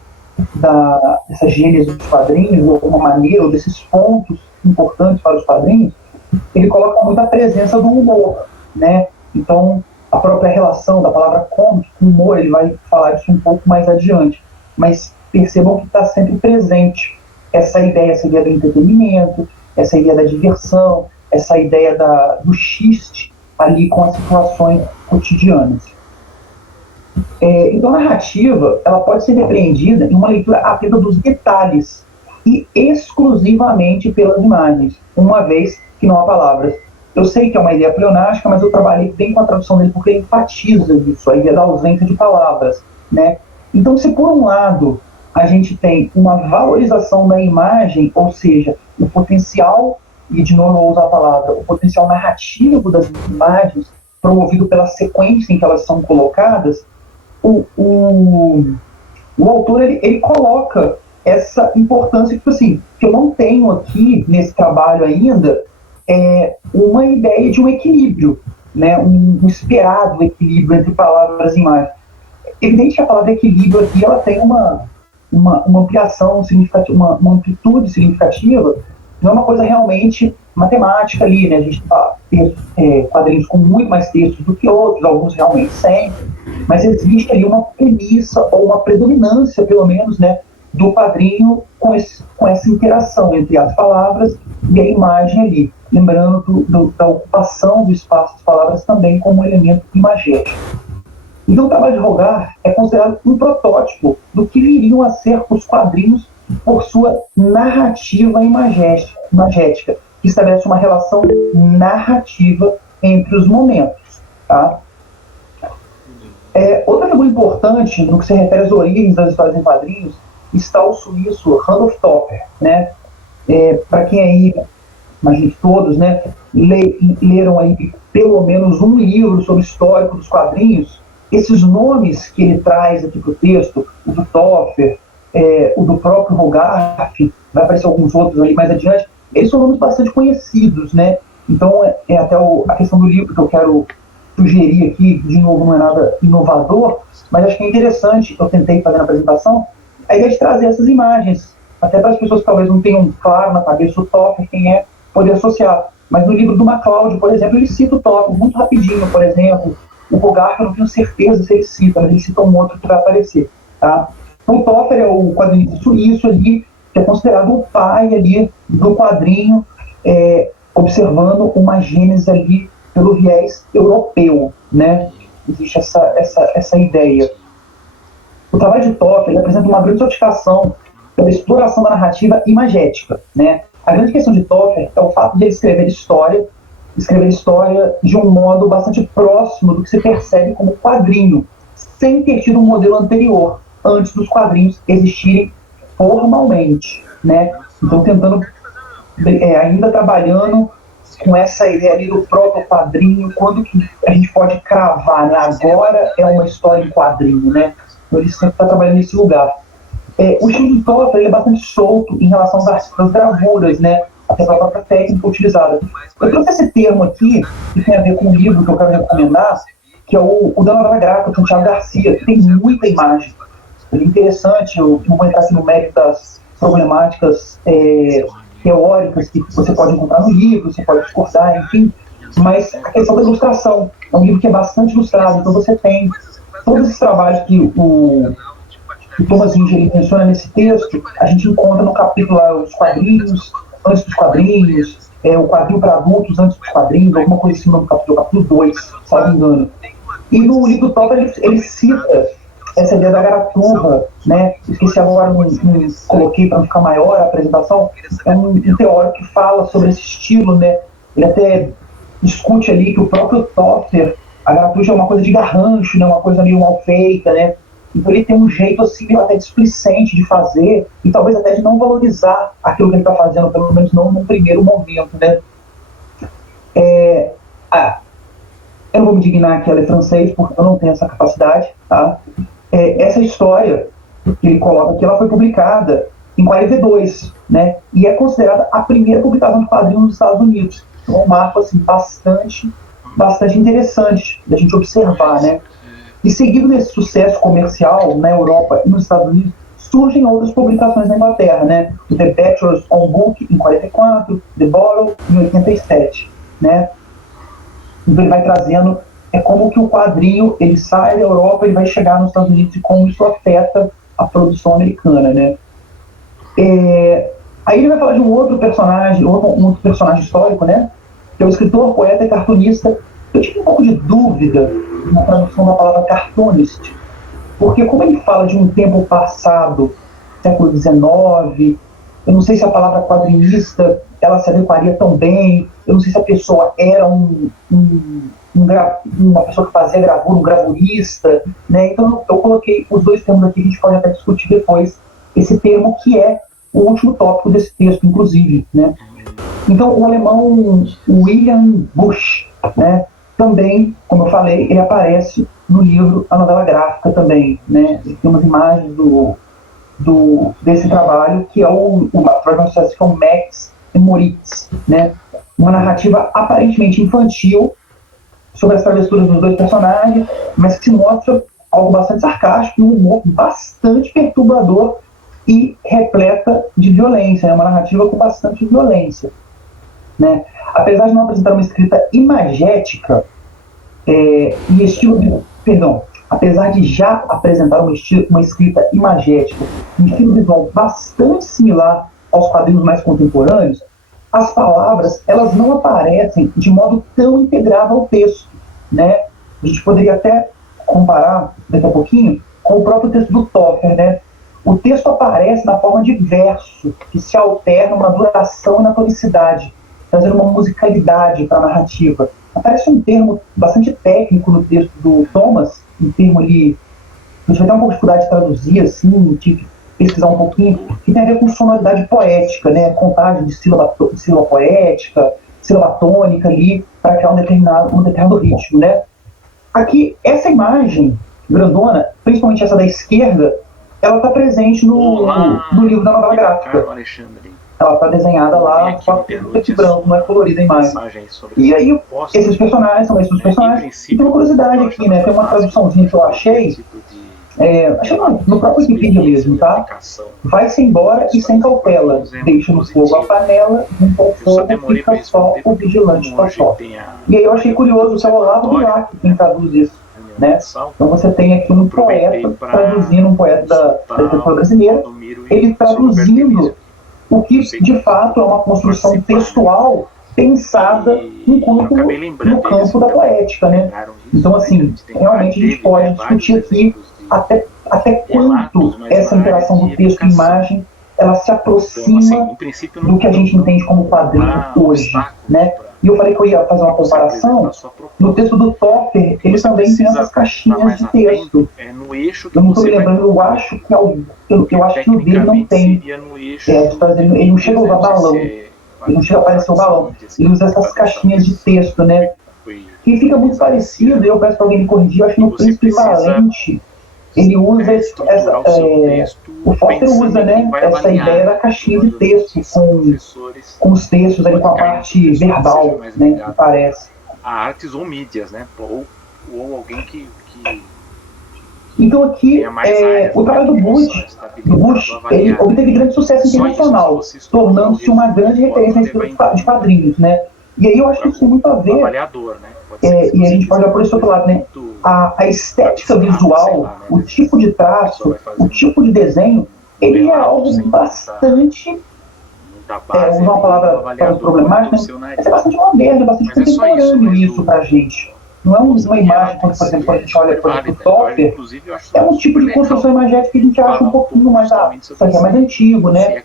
dessa gênese dos quadrinhos, de alguma maneira, ou desses pontos importantes para os quadrinhos, ele coloca muito a presença do humor, né? Então a própria relação da palavra comic com humor, ele vai falar disso um pouco mais adiante, mas percebam que está sempre presente essa ideia do entretenimento, essa ideia da diversão, essa ideia do xiste ali com as situações cotidianas. Então a narrativa, ela pode ser depreendida em uma leitura apenas dos detalhes e exclusivamente pelas imagens, uma vez que não há palavras. Eu sei que é uma ideia pleonástica, mas eu trabalhei bem com a tradução dele porque ele enfatiza isso, a ideia da ausência de palavras, né? Então, se por um lado a gente tem uma valorização da imagem, ou seja, o potencial, e de novo eu vou usar a palavra, o potencial narrativo das imagens, promovido pela sequência em que elas são colocadas, o autor ele coloca essa importância, tipo assim, que eu não tenho aqui nesse trabalho ainda, uma ideia de um equilíbrio, né, um esperado equilíbrio entre palavras e imagens. É evidente que a palavra equilíbrio aqui ela tem uma ampliação significativa, uma amplitude significativa, não é uma coisa realmente matemática ali, né? A gente tem quadrinhos com muito mais textos do que outros, alguns realmente sem, mas existe ali uma premissa ou uma predominância, pelo menos, né, do quadrinho com essa interação entre as palavras e a imagem ali, lembrando da ocupação do espaço das palavras também como um elemento imagético. Então o trabalho de Hogarth é considerado um protótipo do que viriam a ser os quadrinhos por sua narrativa imagética, que estabelece uma relação narrativa entre os momentos. Tá? Outra figura importante no que se refere às origens das histórias em quadrinhos está o suíço Randolph Topper, né? Para quem aí, imagino que todos, né, leram aí pelo menos um livro sobre o histórico dos quadrinhos, esses nomes que ele traz aqui para o texto, o do Topper, o do próprio Hogarth, vai aparecer alguns outros ali mais adiante, eles são nomes bastante conhecidos, né? Então até a questão do livro que eu quero sugerir aqui, de novo, não é nada inovador, mas acho que é interessante, eu tentei fazer na apresentação, a ideia de trazer essas imagens, até para as pessoas que talvez não tenham claro na cabeça o Topper, quem é, poder associar. Mas no livro do MacLeod, por exemplo, ele cita o Topper muito rapidinho, por exemplo. O Hogarth eu não tenho certeza se ele cita, mas ele cita um outro que vai aparecer. Tá? Então, o Topper é o quadrinista suíço ali, que é considerado o pai ali do quadrinho, observando uma gênese ali pelo viés europeu, né? Existe essa ideia. O trabalho de Topper apresenta uma grande sofisticação pela exploração da narrativa imagética, né? A grande questão de Topper é o fato de ele escrever história de um modo bastante próximo do que se percebe como quadrinho, sem ter tido um modelo anterior, antes dos quadrinhos existirem formalmente, né? Então tentando, ainda trabalhando com essa ideia ali do próprio quadrinho, quando que a gente pode cravar, né? Agora é uma história em quadrinho, né? Então ele sempre está trabalhando nesse lugar. O estilo de Topper é bastante solto em relação às gravuras, né? Até a própria técnica utilizada. Eu trouxe esse termo aqui, que tem a ver com um livro que eu quero recomendar, que é o da Novela Gráfica, com o Thiago Garcia, que tem muita imagem. É interessante, eu não vou entrar aqui no mérito das problemáticas teóricas que você pode encontrar no livro, você pode discordar, enfim, mas a questão da ilustração. É um livro que é bastante ilustrado, então você tem todos esses trabalhos que o Thomas Inge menciona nesse texto, a gente encontra no capítulo lá, os quadrinhos, antes dos quadrinhos, o quadrinho para adultos antes dos quadrinhos, alguma coisa assim no capítulo 2, se não me engano. E no livro do Topper ele cita essa ideia da garatuva, né? Esqueci agora, não coloquei para não ficar maior a apresentação. É um teórico que fala sobre esse estilo, né? Ele até discute ali que o próprio Topper, a garatuva é uma coisa de garrancho, né? Uma coisa meio mal feita, né? Então ele tem um jeito assim até displicente de fazer e talvez até de não valorizar aquilo que ele está fazendo, pelo menos não no primeiro momento, né? Eu não vou me dignar que ela é francês, porque eu não tenho essa capacidade, tá? Essa história que ele coloca aqui, ela foi publicada em 42, né? E é considerada a primeira publicação de quadrinhos nos Estados Unidos. Então, é um marco assim, bastante interessante da gente observar, né? E seguido nesse sucesso comercial na Europa e nos Estados Unidos, surgem outras publicações na Inglaterra, né? O The Bachelor's Own Book, em 44, The Bottle, em 87, né? Então ele vai trazendo, é como que o quadrinho, ele sai da Europa e vai chegar nos Estados Unidos e como isso afeta a produção americana, né? Aí ele vai falar de um outro personagem histórico, né? Que é o escritor, poeta e cartunista. Eu tive um pouco de dúvida na tradução da palavra cartoonist, porque como ele fala de um tempo passado, século XIX, eu não sei se a palavra quadrinista ela se adequaria tão bem, eu não sei se a pessoa era uma pessoa que fazia gravura, um gravurista, né? Então eu coloquei os dois termos aqui, a gente pode até discutir depois esse termo que é o último tópico desse texto, inclusive, né? Então o alemão William Busch, né? Também, como eu falei, ele aparece no livro A Novela Gráfica também, né? E tem umas imagens desse trabalho, que é o Max e Moritz, né? Uma narrativa aparentemente infantil sobre as travessuras dos dois personagens, mas que se mostra algo bastante sarcástico, um humor bastante perturbador e repleta de violência, é uma narrativa com bastante violência, né? Apesar de não apresentar uma escrita imagética apesar de já apresentar uma escrita imagética e estilo visual bastante similar aos quadrinhos mais contemporâneos, as palavras elas não aparecem de modo tão integrado ao texto, né? A gente poderia até comparar daqui a pouquinho com o próprio texto do Toffer, né? O texto aparece na forma de verso, que se alterna na duração e na tonicidade, trazendo uma musicalidade para a narrativa. Aparece um termo bastante técnico no texto do Thomas, um termo ali, a gente vai ter um pouco de dificuldade de traduzir, assim, de pesquisar um pouquinho, que tem a ver com sonoridade poética, né? Contagem de sílaba poética, sílaba tônica ali, para criar um determinado ritmo, né? Aqui, essa imagem grandona, principalmente essa da esquerda, ela está presente no livro da novela gráfica. Ela está desenhada lá, só preto e branco, não é colorida a imagem. E aí, esses personagens são esses personagens. E tem uma curiosidade aqui, né? Tem uma traduçãozinha que eu achei no próprio Wikipedia mesmo, tá? Vai-se embora e sem cautela, deixa no fogo a panela, junto ao fogo fica só o vigilante totó. E aí eu achei curioso, o seu Olavo Bilac quem traduz isso, né? Então você tem aqui um poeta traduzindo, um poeta da literatura brasileira, ele traduzindo o que de fato é uma construção textual pensada no campo da poética, né? Então assim, realmente a gente pode discutir aqui até quanto essa interação do texto e imagem ela se aproxima do que a gente entende como quadrinho hoje, né? E eu falei que eu ia fazer uma comparação. No texto do Toffer, ele também tem essas caixinhas de texto. Eu não estou me lembrando, eu acho que o dele não tem. Ele não chega a usar balão. Ele não chega a aparecer o balão. Ele usa essas caixinhas de texto, né? Que fica muito parecido, eu peço para alguém me corrigir, eu acho que no Príncipe Valente ele usa o Foster usa, né, essa ideia da caixinha de texto com os textos ali, com a parte verbal, né, que parece. A artes ou mídias, né, ou alguém que então aqui, o trabalho do Busch, ele obteve grande sucesso internacional, tornando-se uma grande referência de quadrinhos, né, e aí eu acho que isso tem muito a ver, e a gente pode olhar por esse outro lado, né, a estética visual, o tipo de traço, o tipo de desenho, ele é algo bastante, usar uma palavra problemática, mas é bastante moderno, é bastante contemporâneo isso pra gente. Não é uma imagem, por exemplo, quando a gente olha para o Toffer, é um tipo de construção imagética que a gente acha um pouquinho mais, isso aqui é mais antigo, né?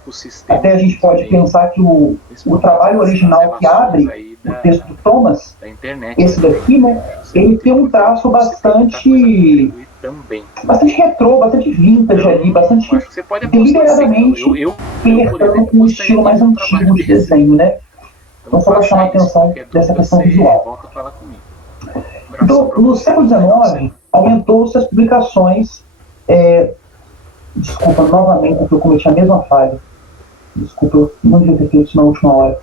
Até a gente pode pensar que o trabalho original que abre o texto do Thomas, esse daqui, né, ele tem um traço bastante retrô, bastante vintage ali, bastante deliberadamente flertando com um estilo mais antigo de desenho, né? Então só para chamar a atenção dessa questão visual. Então, no século XIX, aumentou-se as publicações Desculpa novamente, porque eu cometi a mesma falha. Desculpa, eu não devia ter feito isso na última hora.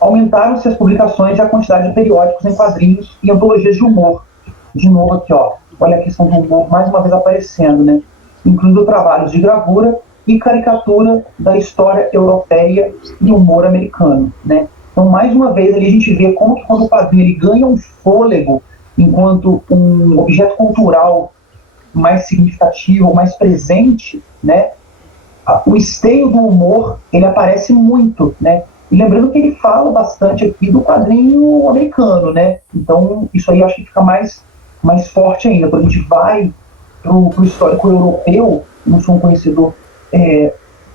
Aumentaram-se as publicações e a quantidade de periódicos em quadrinhos e antologias de humor. De novo aqui, ó, olha a questão do humor mais uma vez aparecendo, né? Incluindo trabalhos de gravura e caricatura da história europeia e humor americano, né? Então, mais uma vez, ali a gente vê como que quando o quadrinho ele ganha um fôlego enquanto um objeto cultural mais significativo, mais presente, né? O esteio do humor, ele aparece muito, né? E lembrando que ele fala bastante aqui do quadrinho americano, né? Então, isso aí eu acho que fica mais forte ainda. Quando a gente vai para o histórico europeu, não sou um conhecedor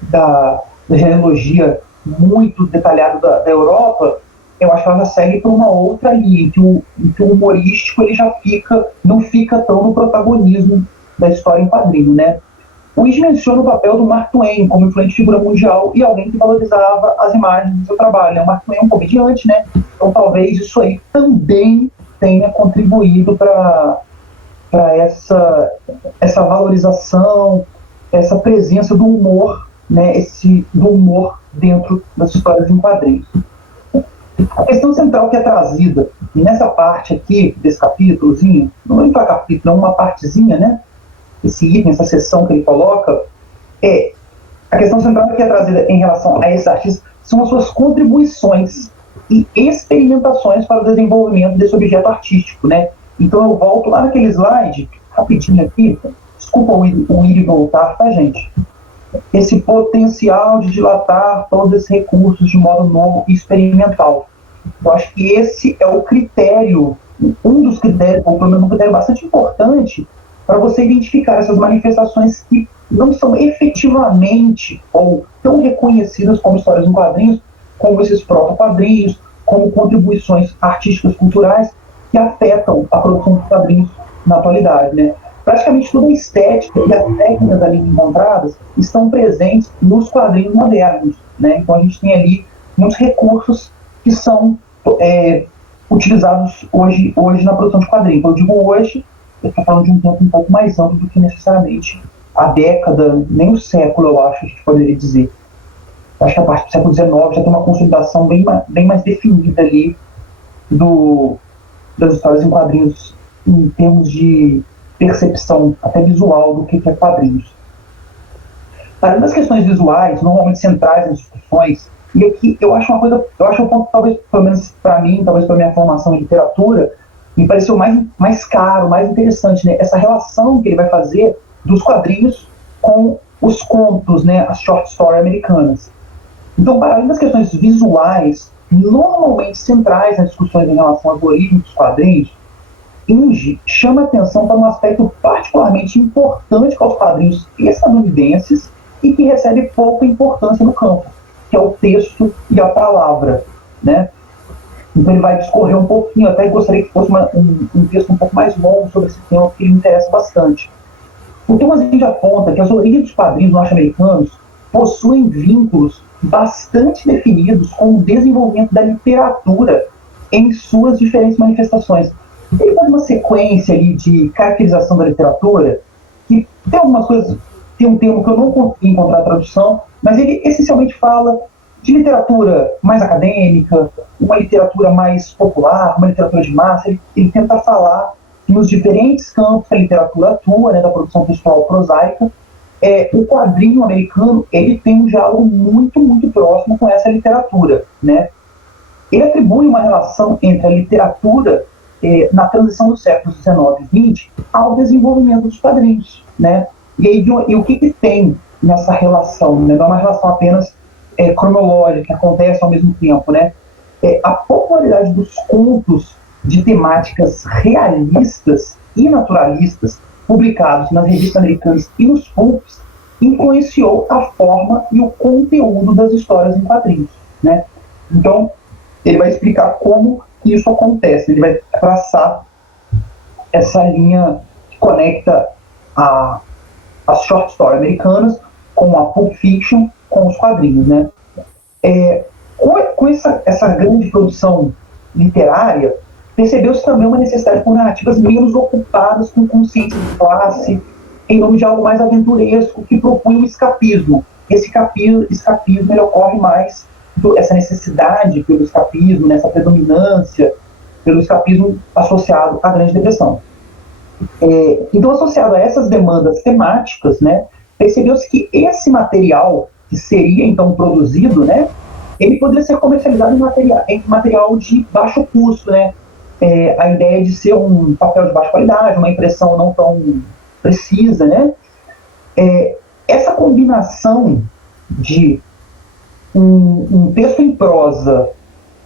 da genealogia muito detalhado da Europa, eu acho que ela já segue para uma outra linha, em que o humorístico ele já não fica tão no protagonismo da história em quadrinho, né? O Wish menciona o papel do Mark Twain como influente figura mundial e alguém que valorizava as imagens do seu trabalho. O Mark Twain é um comediante, né? Então talvez isso aí também tenha contribuído para essa valorização, essa presença do humor, né? Do humor dentro das histórias em quadrinhos. A questão central que é trazida nessa parte aqui desse capítulozinho, não é um capítulo, é uma partezinha, né? Esse item, essa seção que ele coloca, a questão central que é trazida em relação a esses artistas são as suas contribuições e experimentações para o desenvolvimento desse objeto artístico, né? Então eu volto lá naquele slide, rapidinho aqui, desculpa o ir e voltar, tá, gente? Esse potencial de dilatar todos esses recursos de modo novo e experimental. Eu acho que esse é o critério, um dos critérios, ou pelo menos um critério bastante importante, para você identificar essas manifestações que não são efetivamente ou tão reconhecidas como histórias em quadrinhos, como esses proto-quadrinhos, como contribuições artísticas culturais que afetam a produção de quadrinhos na atualidade, né? Praticamente toda a estética e as técnicas ali encontradas estão presentes nos quadrinhos modernos, né? Então a gente tem ali muitos recursos que são utilizados hoje na produção de quadrinhos. Então, eu digo hoje, eu estou falando de um tempo um pouco mais amplo do que necessariamente a década, nem o século, eu acho, a gente poderia dizer. Eu acho que a partir do século XIX já tem uma consolidação bem mais definida ali das histórias em quadrinhos em termos de percepção até visual do que é quadrinhos. Além das questões visuais, normalmente centrais nas discussões, e aqui eu acho um ponto, talvez, pelo menos para mim, talvez para minha formação em literatura, me pareceu mais caro, mais interessante, né? Essa relação que ele vai fazer dos quadrinhos com os contos, né? As short stories americanas. Então, para além das questões visuais, normalmente centrais nas discussões em relação às origens dos quadrinhos, Inge chama atenção para um aspecto particularmente importante aos quadrinhos estadunidenses e que recebe pouca importância no campo, que é o texto e a palavra, né? Então ele vai discorrer um pouquinho, até gostaria que fosse um texto um pouco mais longo sobre esse tema, porque ele me interessa bastante. O Thomas Inge aponta que as origens dos quadrinhos norte-americanos possuem vínculos bastante definidos com o desenvolvimento da literatura em suas diferentes manifestações. Ele faz uma sequência ali de caracterização da literatura, que tem algumas coisas, tem um termo que eu não consegui encontrar a tradução, mas ele essencialmente fala de literatura mais acadêmica, uma literatura mais popular, uma literatura de massa. Ele tenta falar nos diferentes campos que a literatura atua, né, da produção textual prosaica. O quadrinho americano ele tem um diálogo muito, muito próximo com essa literatura, né? Ele atribui uma relação entre a literatura na transição dos séculos XIX e XX ao desenvolvimento dos quadrinhos, né? E o que tem nessa relação, né? Não é uma relação apenas cronológica, que acontece ao mesmo tempo, né? A popularidade dos contos de temáticas realistas e naturalistas publicados nas revistas americanas e nos pulps influenciou a forma e o conteúdo das histórias em quadrinhos, né? Então, ele vai explicar como isso acontece, ele vai traçar essa linha que conecta as short stories americanas com a pulp fiction, com os quadrinhos, né? Com essa grande produção literária, percebeu-se também uma necessidade por narrativas menos ocupadas com consciência de classe em nome de algo mais aventuresco que propunha um escapismo. Esse escapismo ele ocorre mais, essa necessidade pelo escapismo, nessa predominância pelo escapismo associado à Grande Depressão. Então, associado a essas demandas temáticas, né, percebeu-se que esse material que seria então produzido, né, ele poderia ser comercializado em material de baixo custo, né? A ideia de ser um papel de baixa qualidade, uma impressão não tão precisa, né? Essa combinação de um texto em prosa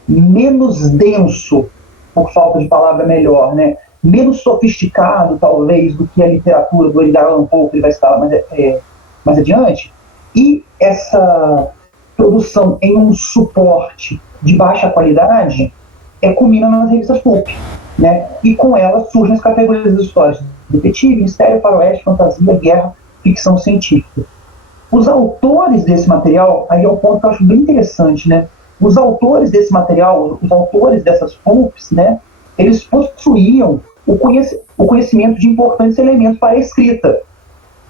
menos denso, por falta de palavra melhor, né? Menos sofisticado, talvez, do que a literatura do Edgar Allan Poe, que ele vai citar mais adiante, e essa produção em um suporte de baixa qualidade culmina nas revistas pulp, né? E com elas surgem as categorias das histórias: detetive, mistério, faroeste, fantasia, guerra, ficção científica. Os autores desse material, aí é um ponto que eu acho bem interessante, né? Os autores desse material, os autores dessas pulps, né, eles possuíam o conhecimento de importantes elementos para a escrita,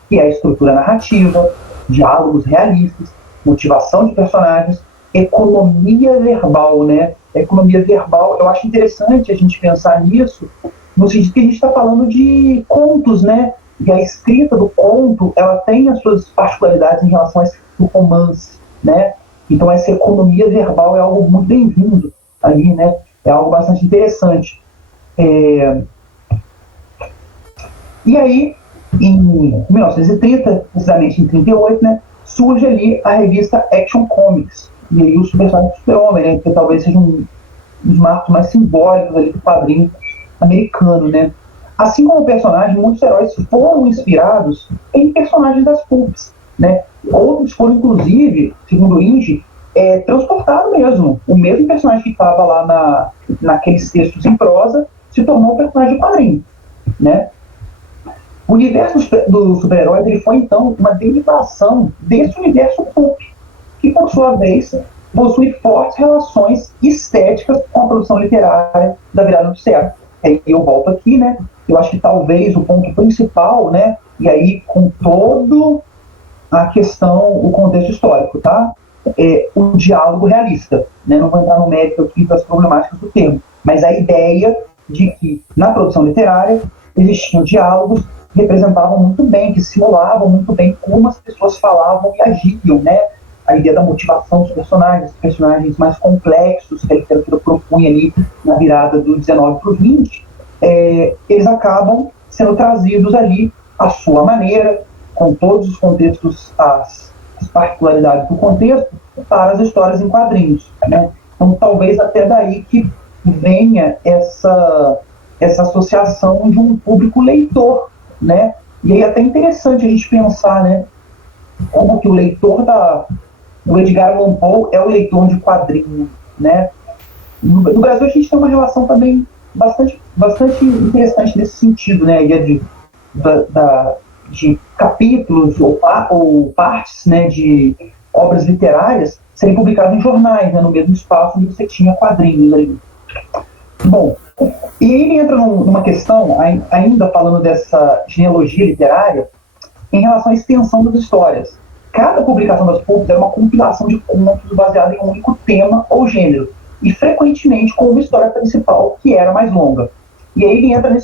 que é a estrutura narrativa, diálogos realistas, motivação de personagens, economia verbal, né? Economia verbal, eu acho interessante a gente pensar nisso, no sentido que a gente está falando de contos, né? E a escrita do conto, ela tem as suas particularidades em relação à escrita do romance, né? Então essa economia verbal é algo muito bem-vindo ali, né? É algo bastante interessante. E aí, em 1930, precisamente em 1938, né, surge ali a revista Action Comics, e aí o personagem do Super-Homem, né, que talvez seja um dos marcos mais simbólicos ali do quadrinho americano, né. Assim como o personagem, muitos heróis foram inspirados em personagens das pulps, né. Outros foram, inclusive, segundo o Inge, transportado mesmo. O mesmo personagem que estava lá naqueles textos em prosa se tornou um personagem de quadrinho, né. O universo do super-herói ele foi, então, uma derivação desse universo pulp, que, por sua vez, possui fortes relações estéticas com a produção literária da virada do século. E eu volto aqui, né? Eu acho que talvez o ponto principal, né? E aí, com todo a questão, o contexto histórico, tá? O diálogo realista, né? Não vou entrar no mérito aqui das problemáticas do termo, mas a ideia de que, na produção literária, existiam diálogos que representavam muito bem, que simulavam muito bem como as pessoas falavam e agiam, né? A ideia da motivação dos personagens mais complexos que a literatura propunha ali na virada do 19 para o 20, eles acabam sendo trazidos ali à sua maneira, com todos os contextos, as particularidades do contexto, para as histórias em quadrinhos, né? Então, talvez até daí que venha essa associação de um público leitor, né? E aí é até interessante a gente pensar, né, como que o leitor do Edgar Allan Poe é o leitor de quadrinho, né? No Brasil a gente tem uma relação também bastante interessante nesse sentido, né? A ideia de capítulos ou partes, né, de obras literárias serem publicadas em jornais, né, no mesmo espaço onde você tinha quadrinhos ali. Bom, e aí ele entra numa questão, ainda falando dessa genealogia literária, em relação à extensão das histórias. Cada publicação das pulps era uma compilação de contos baseada em um único tema ou gênero, e frequentemente com uma história principal que era mais longa. E aí ele entra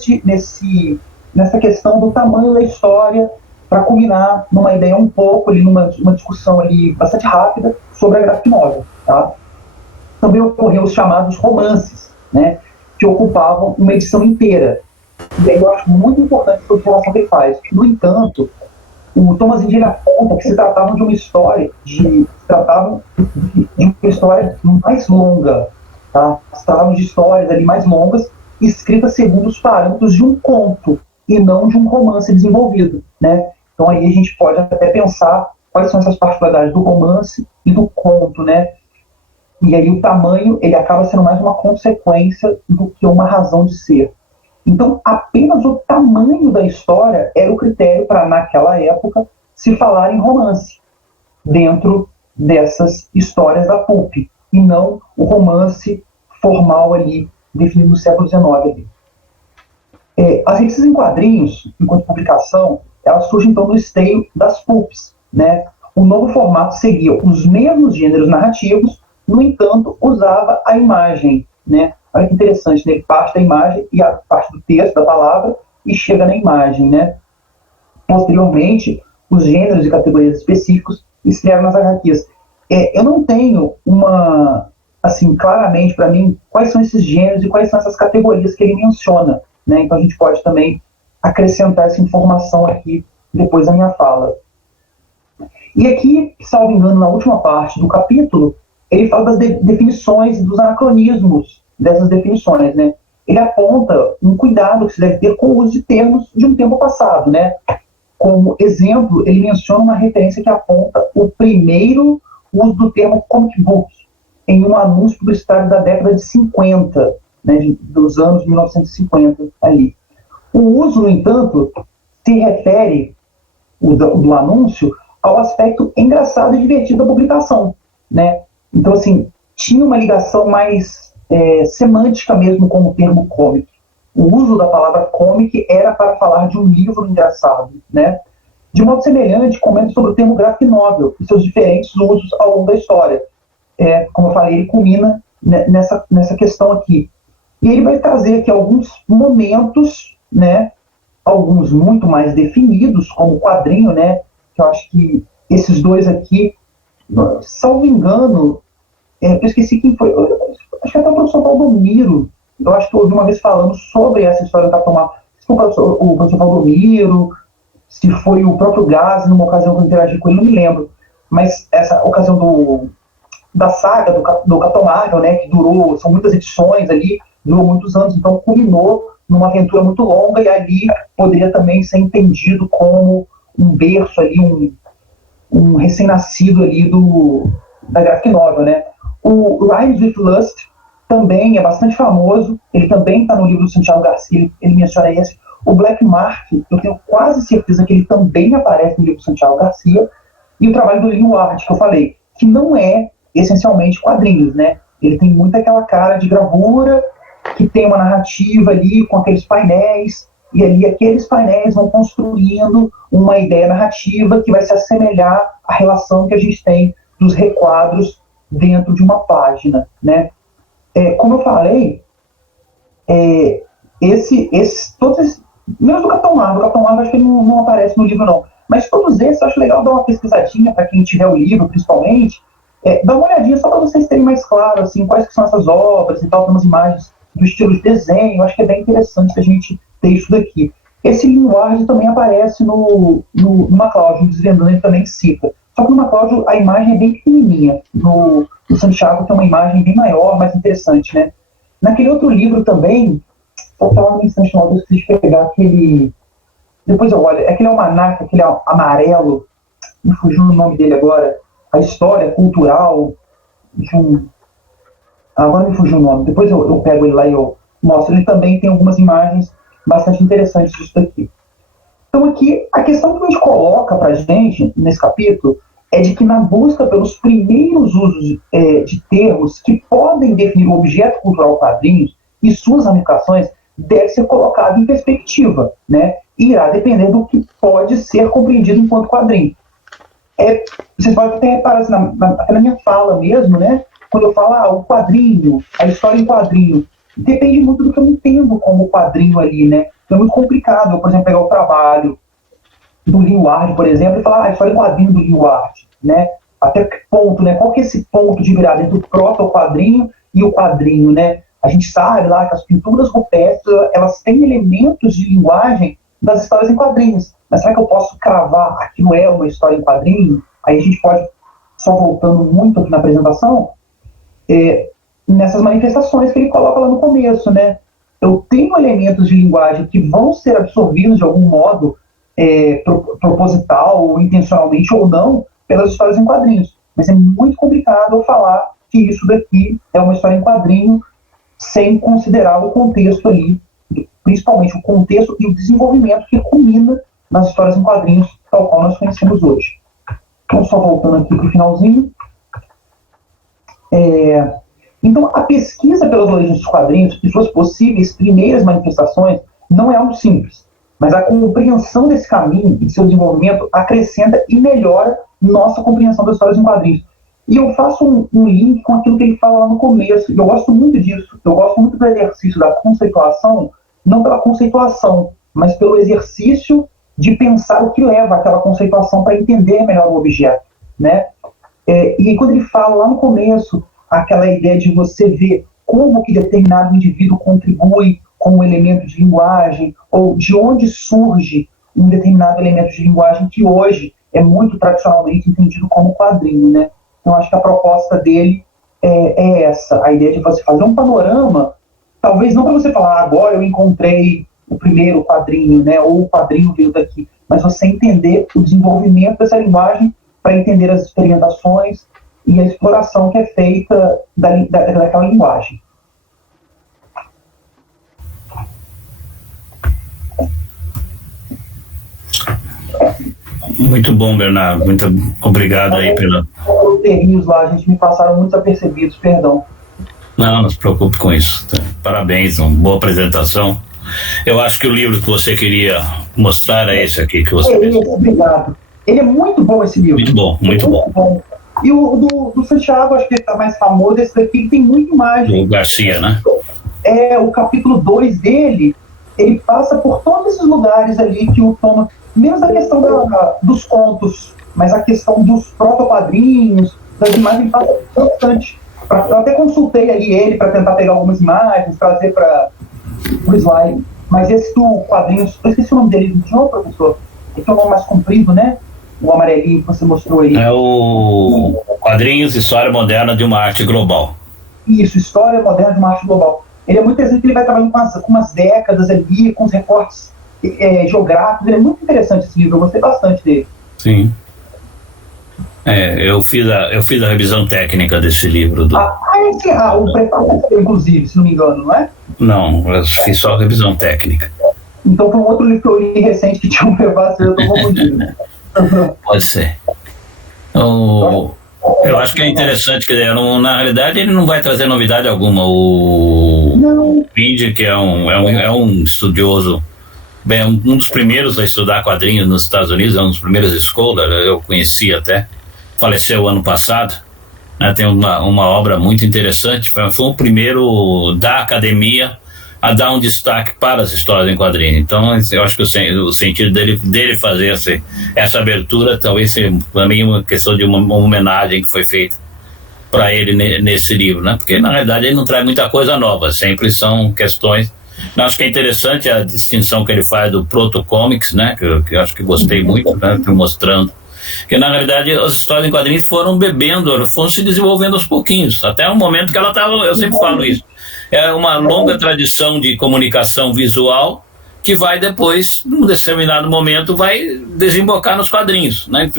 nessa questão do tamanho da história, para culminar numa ideia um pouco, ali, numa discussão ali bastante rápida sobre a graphic novel. Tá? Também ocorreram os chamados romances, né, que ocupavam uma edição inteira. E aí eu acho muito importante essa observação que ele faz. No entanto, o Thomas Indy aponta que se tratavam de uma história mais longa, tá? Se tratavam de histórias ali mais longas, escritas segundo os parâmetros de um conto e não de um romance desenvolvido, né? Então aí a gente pode até pensar quais são essas particularidades do romance e do conto, né? E aí o tamanho, ele acaba sendo mais uma consequência do que uma razão de ser. Então, apenas o tamanho da história era o critério para, naquela época, se falar em romance, dentro dessas histórias da pulp, e não o romance formal ali, definido no século XIX. Ali. As revistas em quadrinhos, enquanto publicação, ela surge então no esteio das pulps, né? O novo formato seguia os mesmos gêneros narrativos, no entanto, usava a imagem, né? Olha que interessante, né? Ele parte da imagem e a parte do texto, da palavra, e chega na imagem, né? Posteriormente, os gêneros e categorias específicos estrearam nas HQs. Eu não tenho assim, claramente para mim, quais são esses gêneros e quais são essas categorias que ele menciona, né? Então a gente pode também acrescentar essa informação aqui depois da minha fala. E aqui, salvo engano, na última parte do capítulo, ele fala das definições, dos anacronismos dessas definições, né? Ele aponta um cuidado que se deve ter com o uso de termos de um tempo passado, né? Como exemplo, ele menciona uma referência que aponta o primeiro uso do termo comic book em um anúncio publicitário da década de 50, né, dos anos 1950 ali. O uso, no entanto, se refere, do anúncio, ao aspecto engraçado e divertido da publicação, né? Então, assim, tinha uma ligação mais semântica mesmo com o termo comic. O uso da palavra comic era para falar de um livro engraçado, né? De modo semelhante, comenta sobre o termo graphic novel e seus diferentes usos ao longo da história. Como eu falei, ele culmina nessa questão aqui. E ele vai trazer aqui alguns momentos, né? Alguns muito mais definidos, como o quadrinho, né? Que eu acho que esses dois aqui, salvo engano, eu esqueci quem foi, acho que até o professor Valdomiro, eu acho que eu ouvi uma vez falando sobre essa história da Capitão, se foi o professor Valdomiro, se foi o próprio Gás, numa ocasião que eu interagi com ele, não me lembro, mas essa ocasião da saga do Capitão Marvel, né, que são muitas edições ali, durou muitos anos, então culminou numa aventura muito longa, e ali poderia também ser entendido como um berço ali, um recém-nascido ali da graphic novel, né. O Rhymes with Lust também é bastante famoso, ele também está no livro do Santiago Garcia, ele menciona esse. O Black Mark, eu tenho quase certeza que ele também aparece no livro do Santiago Garcia, e o trabalho do Lee Ward, que eu falei, que não é essencialmente quadrinhos, né? Ele tem muito aquela cara de gravura, que tem uma narrativa ali com aqueles painéis, e ali aqueles painéis vão construindo uma ideia narrativa que vai se assemelhar à relação que a gente tem dos requadros dentro de uma página, né? Como eu falei, todos esses, menos do Capitão Marvel, acho que ele não aparece no livro não, mas todos esses eu acho legal dar uma pesquisadinha para quem tiver o livro, principalmente, dá uma olhadinha só para vocês terem mais claro assim, quais que são essas obras e tal, tem umas imagens do estilo de desenho, acho que é bem interessante a gente ter isso daqui. Esse Lee Ward também aparece no MacLeod, desvendando, ele também cita. Só que no MacLeod a imagem é bem pequenininha, no Santiago tem uma imagem bem maior, mais interessante, né? Naquele outro livro também, vou falar um instante, eu preciso pegar aquele... Depois eu olho, aquele almanaque, aquele amarelo, me fugiu o nome dele agora, a história cultural, agora me fugiu o nome, depois eu pego ele lá e eu mostro, ele também tem algumas imagens bastante interessantes disso daqui. Então aqui, a questão que a gente coloca pra gente, nesse capítulo, é de que na busca pelos primeiros usos de termos que podem definir o objeto cultural quadrinhos e suas ramificações, deve ser colocado em perspectiva, né? E irá depender do que pode ser compreendido enquanto quadrinho. Vocês podem até reparar assim, na minha fala mesmo, né? Quando eu falo o quadrinho, a história em quadrinho, depende muito do que eu entendo como quadrinho ali, né? Então é muito complicado eu, por exemplo, pegar o trabalho do Lee Ward, por exemplo, e falar a história em quadrinho do Lee Ward, né? Até que ponto, né? Qual que é esse ponto de virada entre o proto-quadrinho e o quadrinho, né? A gente sabe lá que as pinturas rupestres, elas têm elementos de linguagem das histórias em quadrinhos. Mas será que eu posso cravar aquilo é uma história em quadrinho? Aí a gente pode, só voltando muito aqui na apresentação, nessas manifestações que ele coloca lá no começo, né? Eu tenho elementos de linguagem que vão ser absorvidos de algum modo, proposital, ou intencionalmente ou não, pelas histórias em quadrinhos. Mas é muito complicado eu falar que isso daqui é uma história em quadrinho sem considerar o contexto ali, principalmente o contexto e o desenvolvimento que culmina nas histórias em quadrinhos, tal qual nós conhecemos hoje. Então, só voltando aqui para o finalzinho. Então, a pesquisa pelas origens dos quadrinhos e suas possíveis primeiras manifestações não é algo simples. mas a compreensão desse caminho e de seu desenvolvimento acrescenta e melhora nossa compreensão das histórias em quadrinhos. E eu faço um link com aquilo que ele fala lá no começo, e eu gosto muito disso. Eu gosto muito do exercício da conceituação, não pela conceituação, mas pelo exercício de pensar o que leva àquela conceituação para entender melhor o objeto, né? E quando ele fala lá no começo, aquela ideia de você ver como que determinado indivíduo contribui como elemento de linguagem, ou de onde surge um determinado elemento de linguagem que hoje é muito tradicionalmente entendido como quadrinho, né? Então, acho que a proposta dele é essa, a ideia de você fazer um panorama, talvez não para você falar, agora eu encontrei o primeiro quadrinho, né, ou o quadrinho veio daqui, mas você entender o desenvolvimento dessa linguagem para entender as experimentações e a exploração que é feita daquela linguagem. Muito bom, Bernardo. Muito obrigado aí pela... Os terrinhos lá, a gente me passaram muito apercebidos, perdão. Não se preocupe com isso. Parabéns, uma boa apresentação. Eu acho que o livro que você queria mostrar é esse aqui que você fez. Obrigado. Ele é muito bom, esse livro. Muito bom, muito bom. E o do Santiago, acho que ele está mais famoso, esse daqui que tem muita imagem. O Garcia, né? O capítulo 2 dele, ele passa por todos esses lugares ali que o Thomas... Menos a questão dos contos, mas a questão dos protoquadrinhos, das imagens passa bastante. Eu até consultei ali ele para tentar pegar algumas imagens, trazer para o slide. Mas esse do quadrinhos, eu esqueci o nome dele, de novo, professor? Esse é o nome mais comprido, né? O amarelinho que você mostrou aí. É o Quadrinhos, História Moderna de uma Arte Global. Isso, História Moderna de uma Arte Global. Ele é muito interessante, ele vai trabalhando com umas décadas ali, com os recortes geográficos. Ele é muito interessante esse livro, eu gostei bastante dele. Sim. Eu fiz a revisão técnica desse livro. O preparo, inclusive, se não me engano, não é? Não, eu fiz só a revisão técnica. Então foi um outro livro que eu li recente que tinha um preparo, eu estou confundindo. Pode ser. Eu acho que é interessante, que na realidade ele não vai trazer novidade alguma. O Pinde, que é um estudioso, bem, um dos primeiros a estudar quadrinhos nos Estados Unidos, é um dos primeiros scholars, eu conheci até, faleceu ano passado, né, tem uma obra muito interessante, foi o primeiro da academia a dar um destaque para as histórias em quadrinhos. Então eu acho que o sentido dele fazer essa abertura talvez seja para mim uma questão de uma homenagem que foi feita para ele nesse livro, né? Porque na realidade ele não traz muita coisa nova, sempre são questões. Eu acho que é interessante a distinção que ele faz do proto-comics, né? Que eu acho que gostei muito, né? Mostrando que na realidade as histórias em quadrinhos foram bebendo, foram se desenvolvendo aos pouquinhos, até o momento que ela estava, eu sempre falo isso, é uma longa tradição de comunicação visual que vai depois, num determinado momento, vai desembocar nos quadrinhos, né?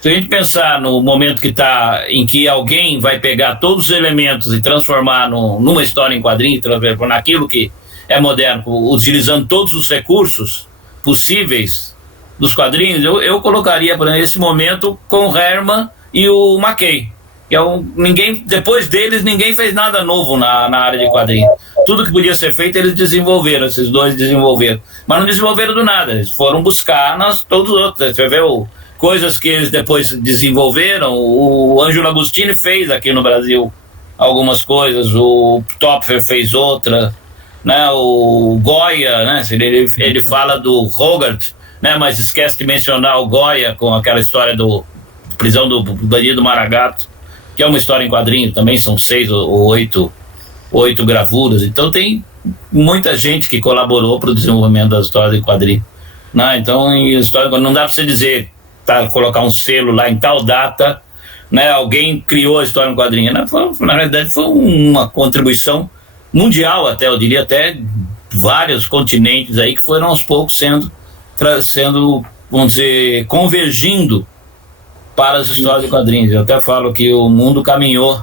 Se a gente pensar no momento em que alguém vai pegar todos os elementos e transformar numa história em quadrinho, transformar naquilo que é moderno, utilizando todos os recursos possíveis dos quadrinhos, eu colocaria, por exemplo, esse momento com o Herman e o McKay, que depois deles ninguém fez nada novo na área de quadrinhos. Tudo que podia ser feito eles desenvolveram, esses dois desenvolveram, mas não desenvolveram do nada, eles foram buscar todos os outros. Você vê coisas que eles depois desenvolveram. O Ângelo Agostini fez aqui no Brasil algumas coisas, o Topfer fez outra, né? O Goya, né? Ele fala do Hogarth, né? Mas esquece de mencionar o Goya com aquela história do prisão do bandido Maragato, que é uma história em quadrinho também, são 6 ou 8 gravuras. Então tem muita gente que colaborou para o desenvolvimento das histórias em quadrinho, né? Então não dá para você dizer, colocar um selo lá em tal data, né? Alguém criou a história em quadrinho. Na realidade foi uma contribuição mundial, até eu diria, até vários continentes aí que foram aos poucos sendo, vamos dizer, convergindo para as histórias de quadrinhos. Eu até falo que o mundo caminhou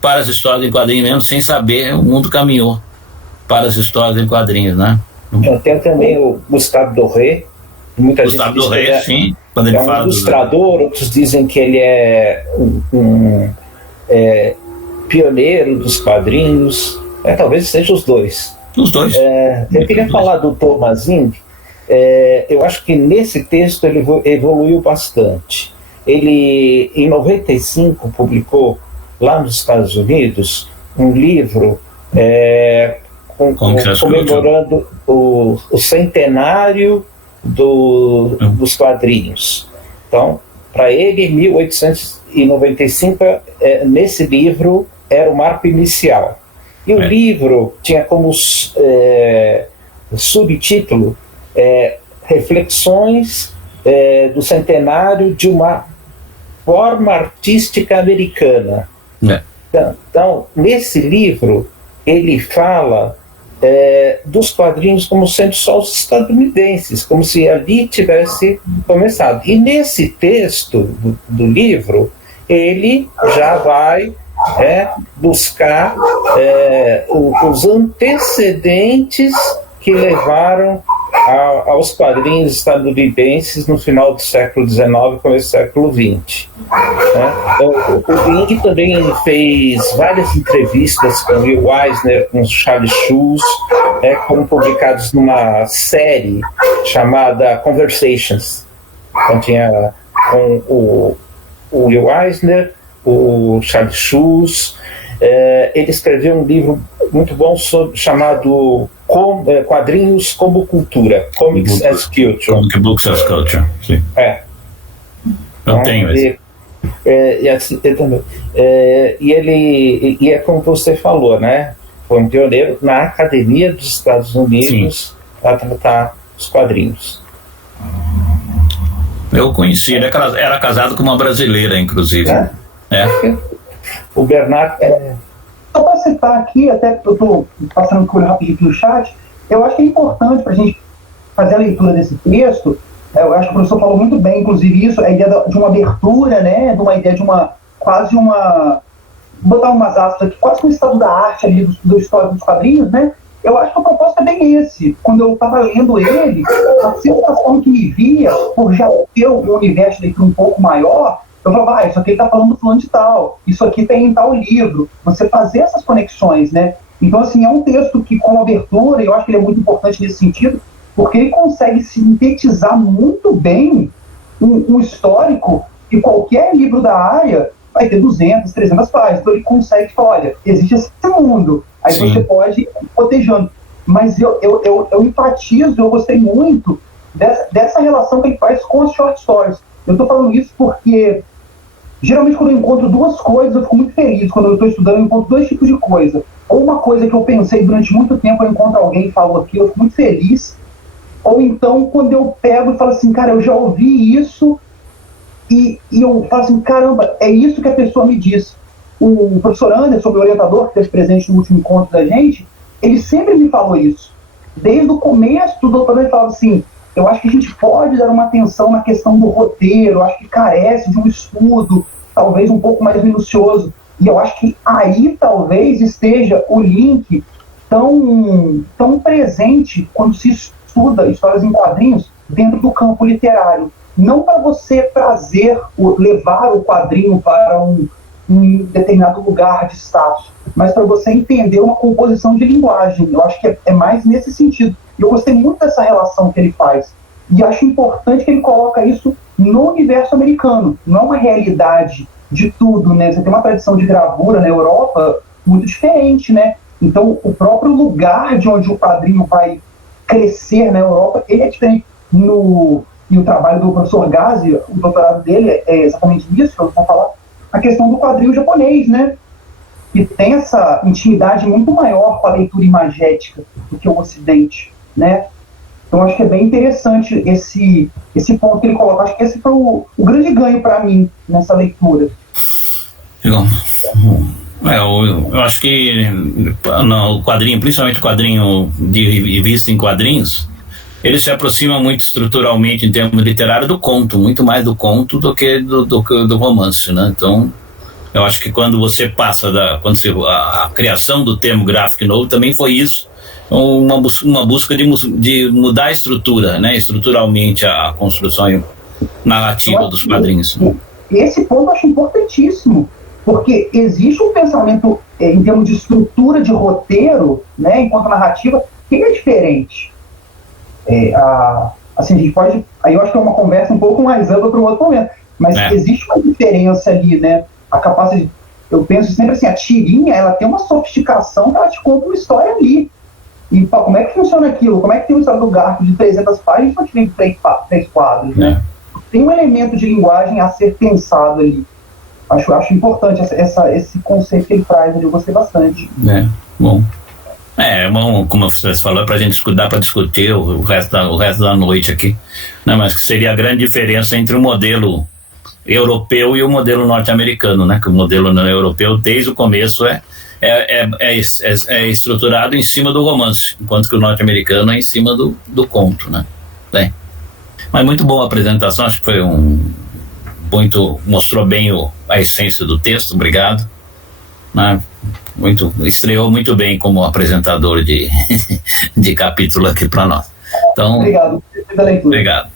para as histórias em quadrinhos, mesmo sem saber, o mundo caminhou para as histórias em quadrinhos, né? Tem também o Gustave Doré. Gustave Doré, sim. Quando ele fala ilustrador, outros dizem que ele é pioneiro dos quadrinhos. Talvez seja os dois. Os dois. Eu queria falar do Thomas Inge. Eu acho que nesse texto ele evoluiu bastante. Ele, em 95, publicou lá nos Estados Unidos um livro comemorando o centenário dos quadrinhos. Então, para ele, 1895, nesse livro, era o marco inicial. E o livro tinha como subtítulo Reflexões do centenário de uma forma artística americana. Então, nesse livro, ele fala dos quadrinhos como sendo só os estadunidenses, como se ali tivesse começado. E nesse texto do livro, ele já vai buscar os antecedentes que levaram aos quadrinhos estadunidenses no final do século XIX e começo do século XX. O Inge também fez várias entrevistas com Will Eisner, com Charles Schulz, como publicados numa série chamada Conversations. Então tinha com o Will Eisner, o Charles Schulz. Ele escreveu um livro muito bom chamado Quadrinhos como Cultura, Comics as Culture. Comic Books as Culture, sim. Eu tenho esse. Eu também. E é como você falou, né? Foi um pioneiro na Academia dos Estados Unidos para tratar os quadrinhos. Eu conheci, ele era casado com uma brasileira, inclusive. O Bernard. Só para citar aqui, até eu estou passando por rapidinho no chat, eu acho que é importante para a gente fazer a leitura desse texto. Eu acho que o professor falou muito bem, inclusive, isso, a ideia de uma abertura, né, de uma ideia de quase uma, botar umas aspas aqui, quase um estado da arte ali do histórico dos quadrinhos, né? Eu acho que a proposta é bem esse. Quando eu estava lendo ele, a sensação que me via, por já ter um universo de leitura um pouco maior, eu falava, isso aqui ele está falando fulano de tal, isso aqui tem em tal livro. Você fazer essas conexões, né? Então, assim, é um texto que, com abertura, eu acho que ele é muito importante nesse sentido, porque ele consegue sintetizar muito bem um histórico que qualquer livro da área vai ter 200, 300 páginas. Então, ele consegue falar, olha, existe esse mundo, aí você pode ir cotejando. Mas eu enfatizo, eu gostei muito dessa relação que ele faz com as short stories. Eu estou falando isso porque geralmente quando eu encontro duas coisas, eu fico muito feliz. Quando eu estou estudando, eu encontro dois tipos de coisa. Ou uma coisa que eu pensei durante muito tempo, eu encontro alguém que falou aquilo, eu fico muito feliz. Ou então, quando eu pego e falo assim, cara, eu já ouvi isso, e eu falo assim, caramba, é isso que a pessoa me disse. O professor Anderson, meu orientador, que esteve presente no último encontro da gente, ele sempre me falou isso. Desde o começo do doutorado, ele falava assim, eu acho que a gente pode dar uma atenção na questão do roteiro, eu acho que carece de um estudo, talvez um pouco mais minucioso. E eu acho que aí talvez esteja o link tão presente quando se estuda histórias em quadrinhos dentro do campo literário. Não para você levar o quadrinho para um determinado lugar de status, mas para você entender uma composição de linguagem. Eu acho que é mais nesse sentido. Eu gostei muito dessa relação que ele faz. E acho importante que ele coloca isso no universo americano. Não é uma realidade de tudo, né? Você tem uma tradição de gravura na Europa muito diferente, né? Então, o próprio lugar de onde o quadrinho vai crescer na Europa, ele é diferente. E o trabalho do professor Gazi, o doutorado dele é exatamente isso, que eu vou falar, a questão do quadrinho japonês, né? Que tem essa intimidade muito maior com a leitura imagética do que o Ocidente, né? Então, acho que é bem interessante esse ponto que ele coloca. Acho que esse foi o grande ganho para mim nessa leitura. Eu acho que no quadrinho, principalmente o quadrinho de revista em quadrinhos, ele se aproxima muito estruturalmente em termos literários do conto, muito mais do conto do que do romance, né? Então, eu acho que quando você passa a criação do termo gráfico novo também foi isso, uma busca de mudar a estrutura, né? Estruturalmente a construção narrativa dos quadrinhos. Esse ponto eu acho importantíssimo, porque existe um pensamento em termos de estrutura de roteiro, né, enquanto narrativa, que é diferente? Assim, a gente pode... Aí eu acho que é uma conversa um pouco mais ampla para um outro momento. Mas existe uma diferença ali, né? A capacidade... Eu penso sempre assim, a tirinha, ela tem uma sofisticação que ela te conta uma história ali. E como é que funciona aquilo? Como é que tem uma história do Garfield de 300 páginas só te vem 3 quadros, né? Tem um elemento de linguagem a ser pensado ali. Acho importante esse conceito que ele traz ali, eu gostei bastante. Bom. Como você falou, para a gente dá para discutir o resto da noite aqui, né? Mas que seria a grande diferença entre o modelo europeu e o modelo norte-americano, né? Que o modelo europeu, desde o começo, é estruturado em cima do romance, enquanto que o norte-americano é em cima do conto, né? Bem, mas muito boa a apresentação, acho que foi mostrou bem a essência do texto, obrigado, né? Estreou muito bem como apresentador de capítulo aqui para nós. Então, obrigado. Obrigado.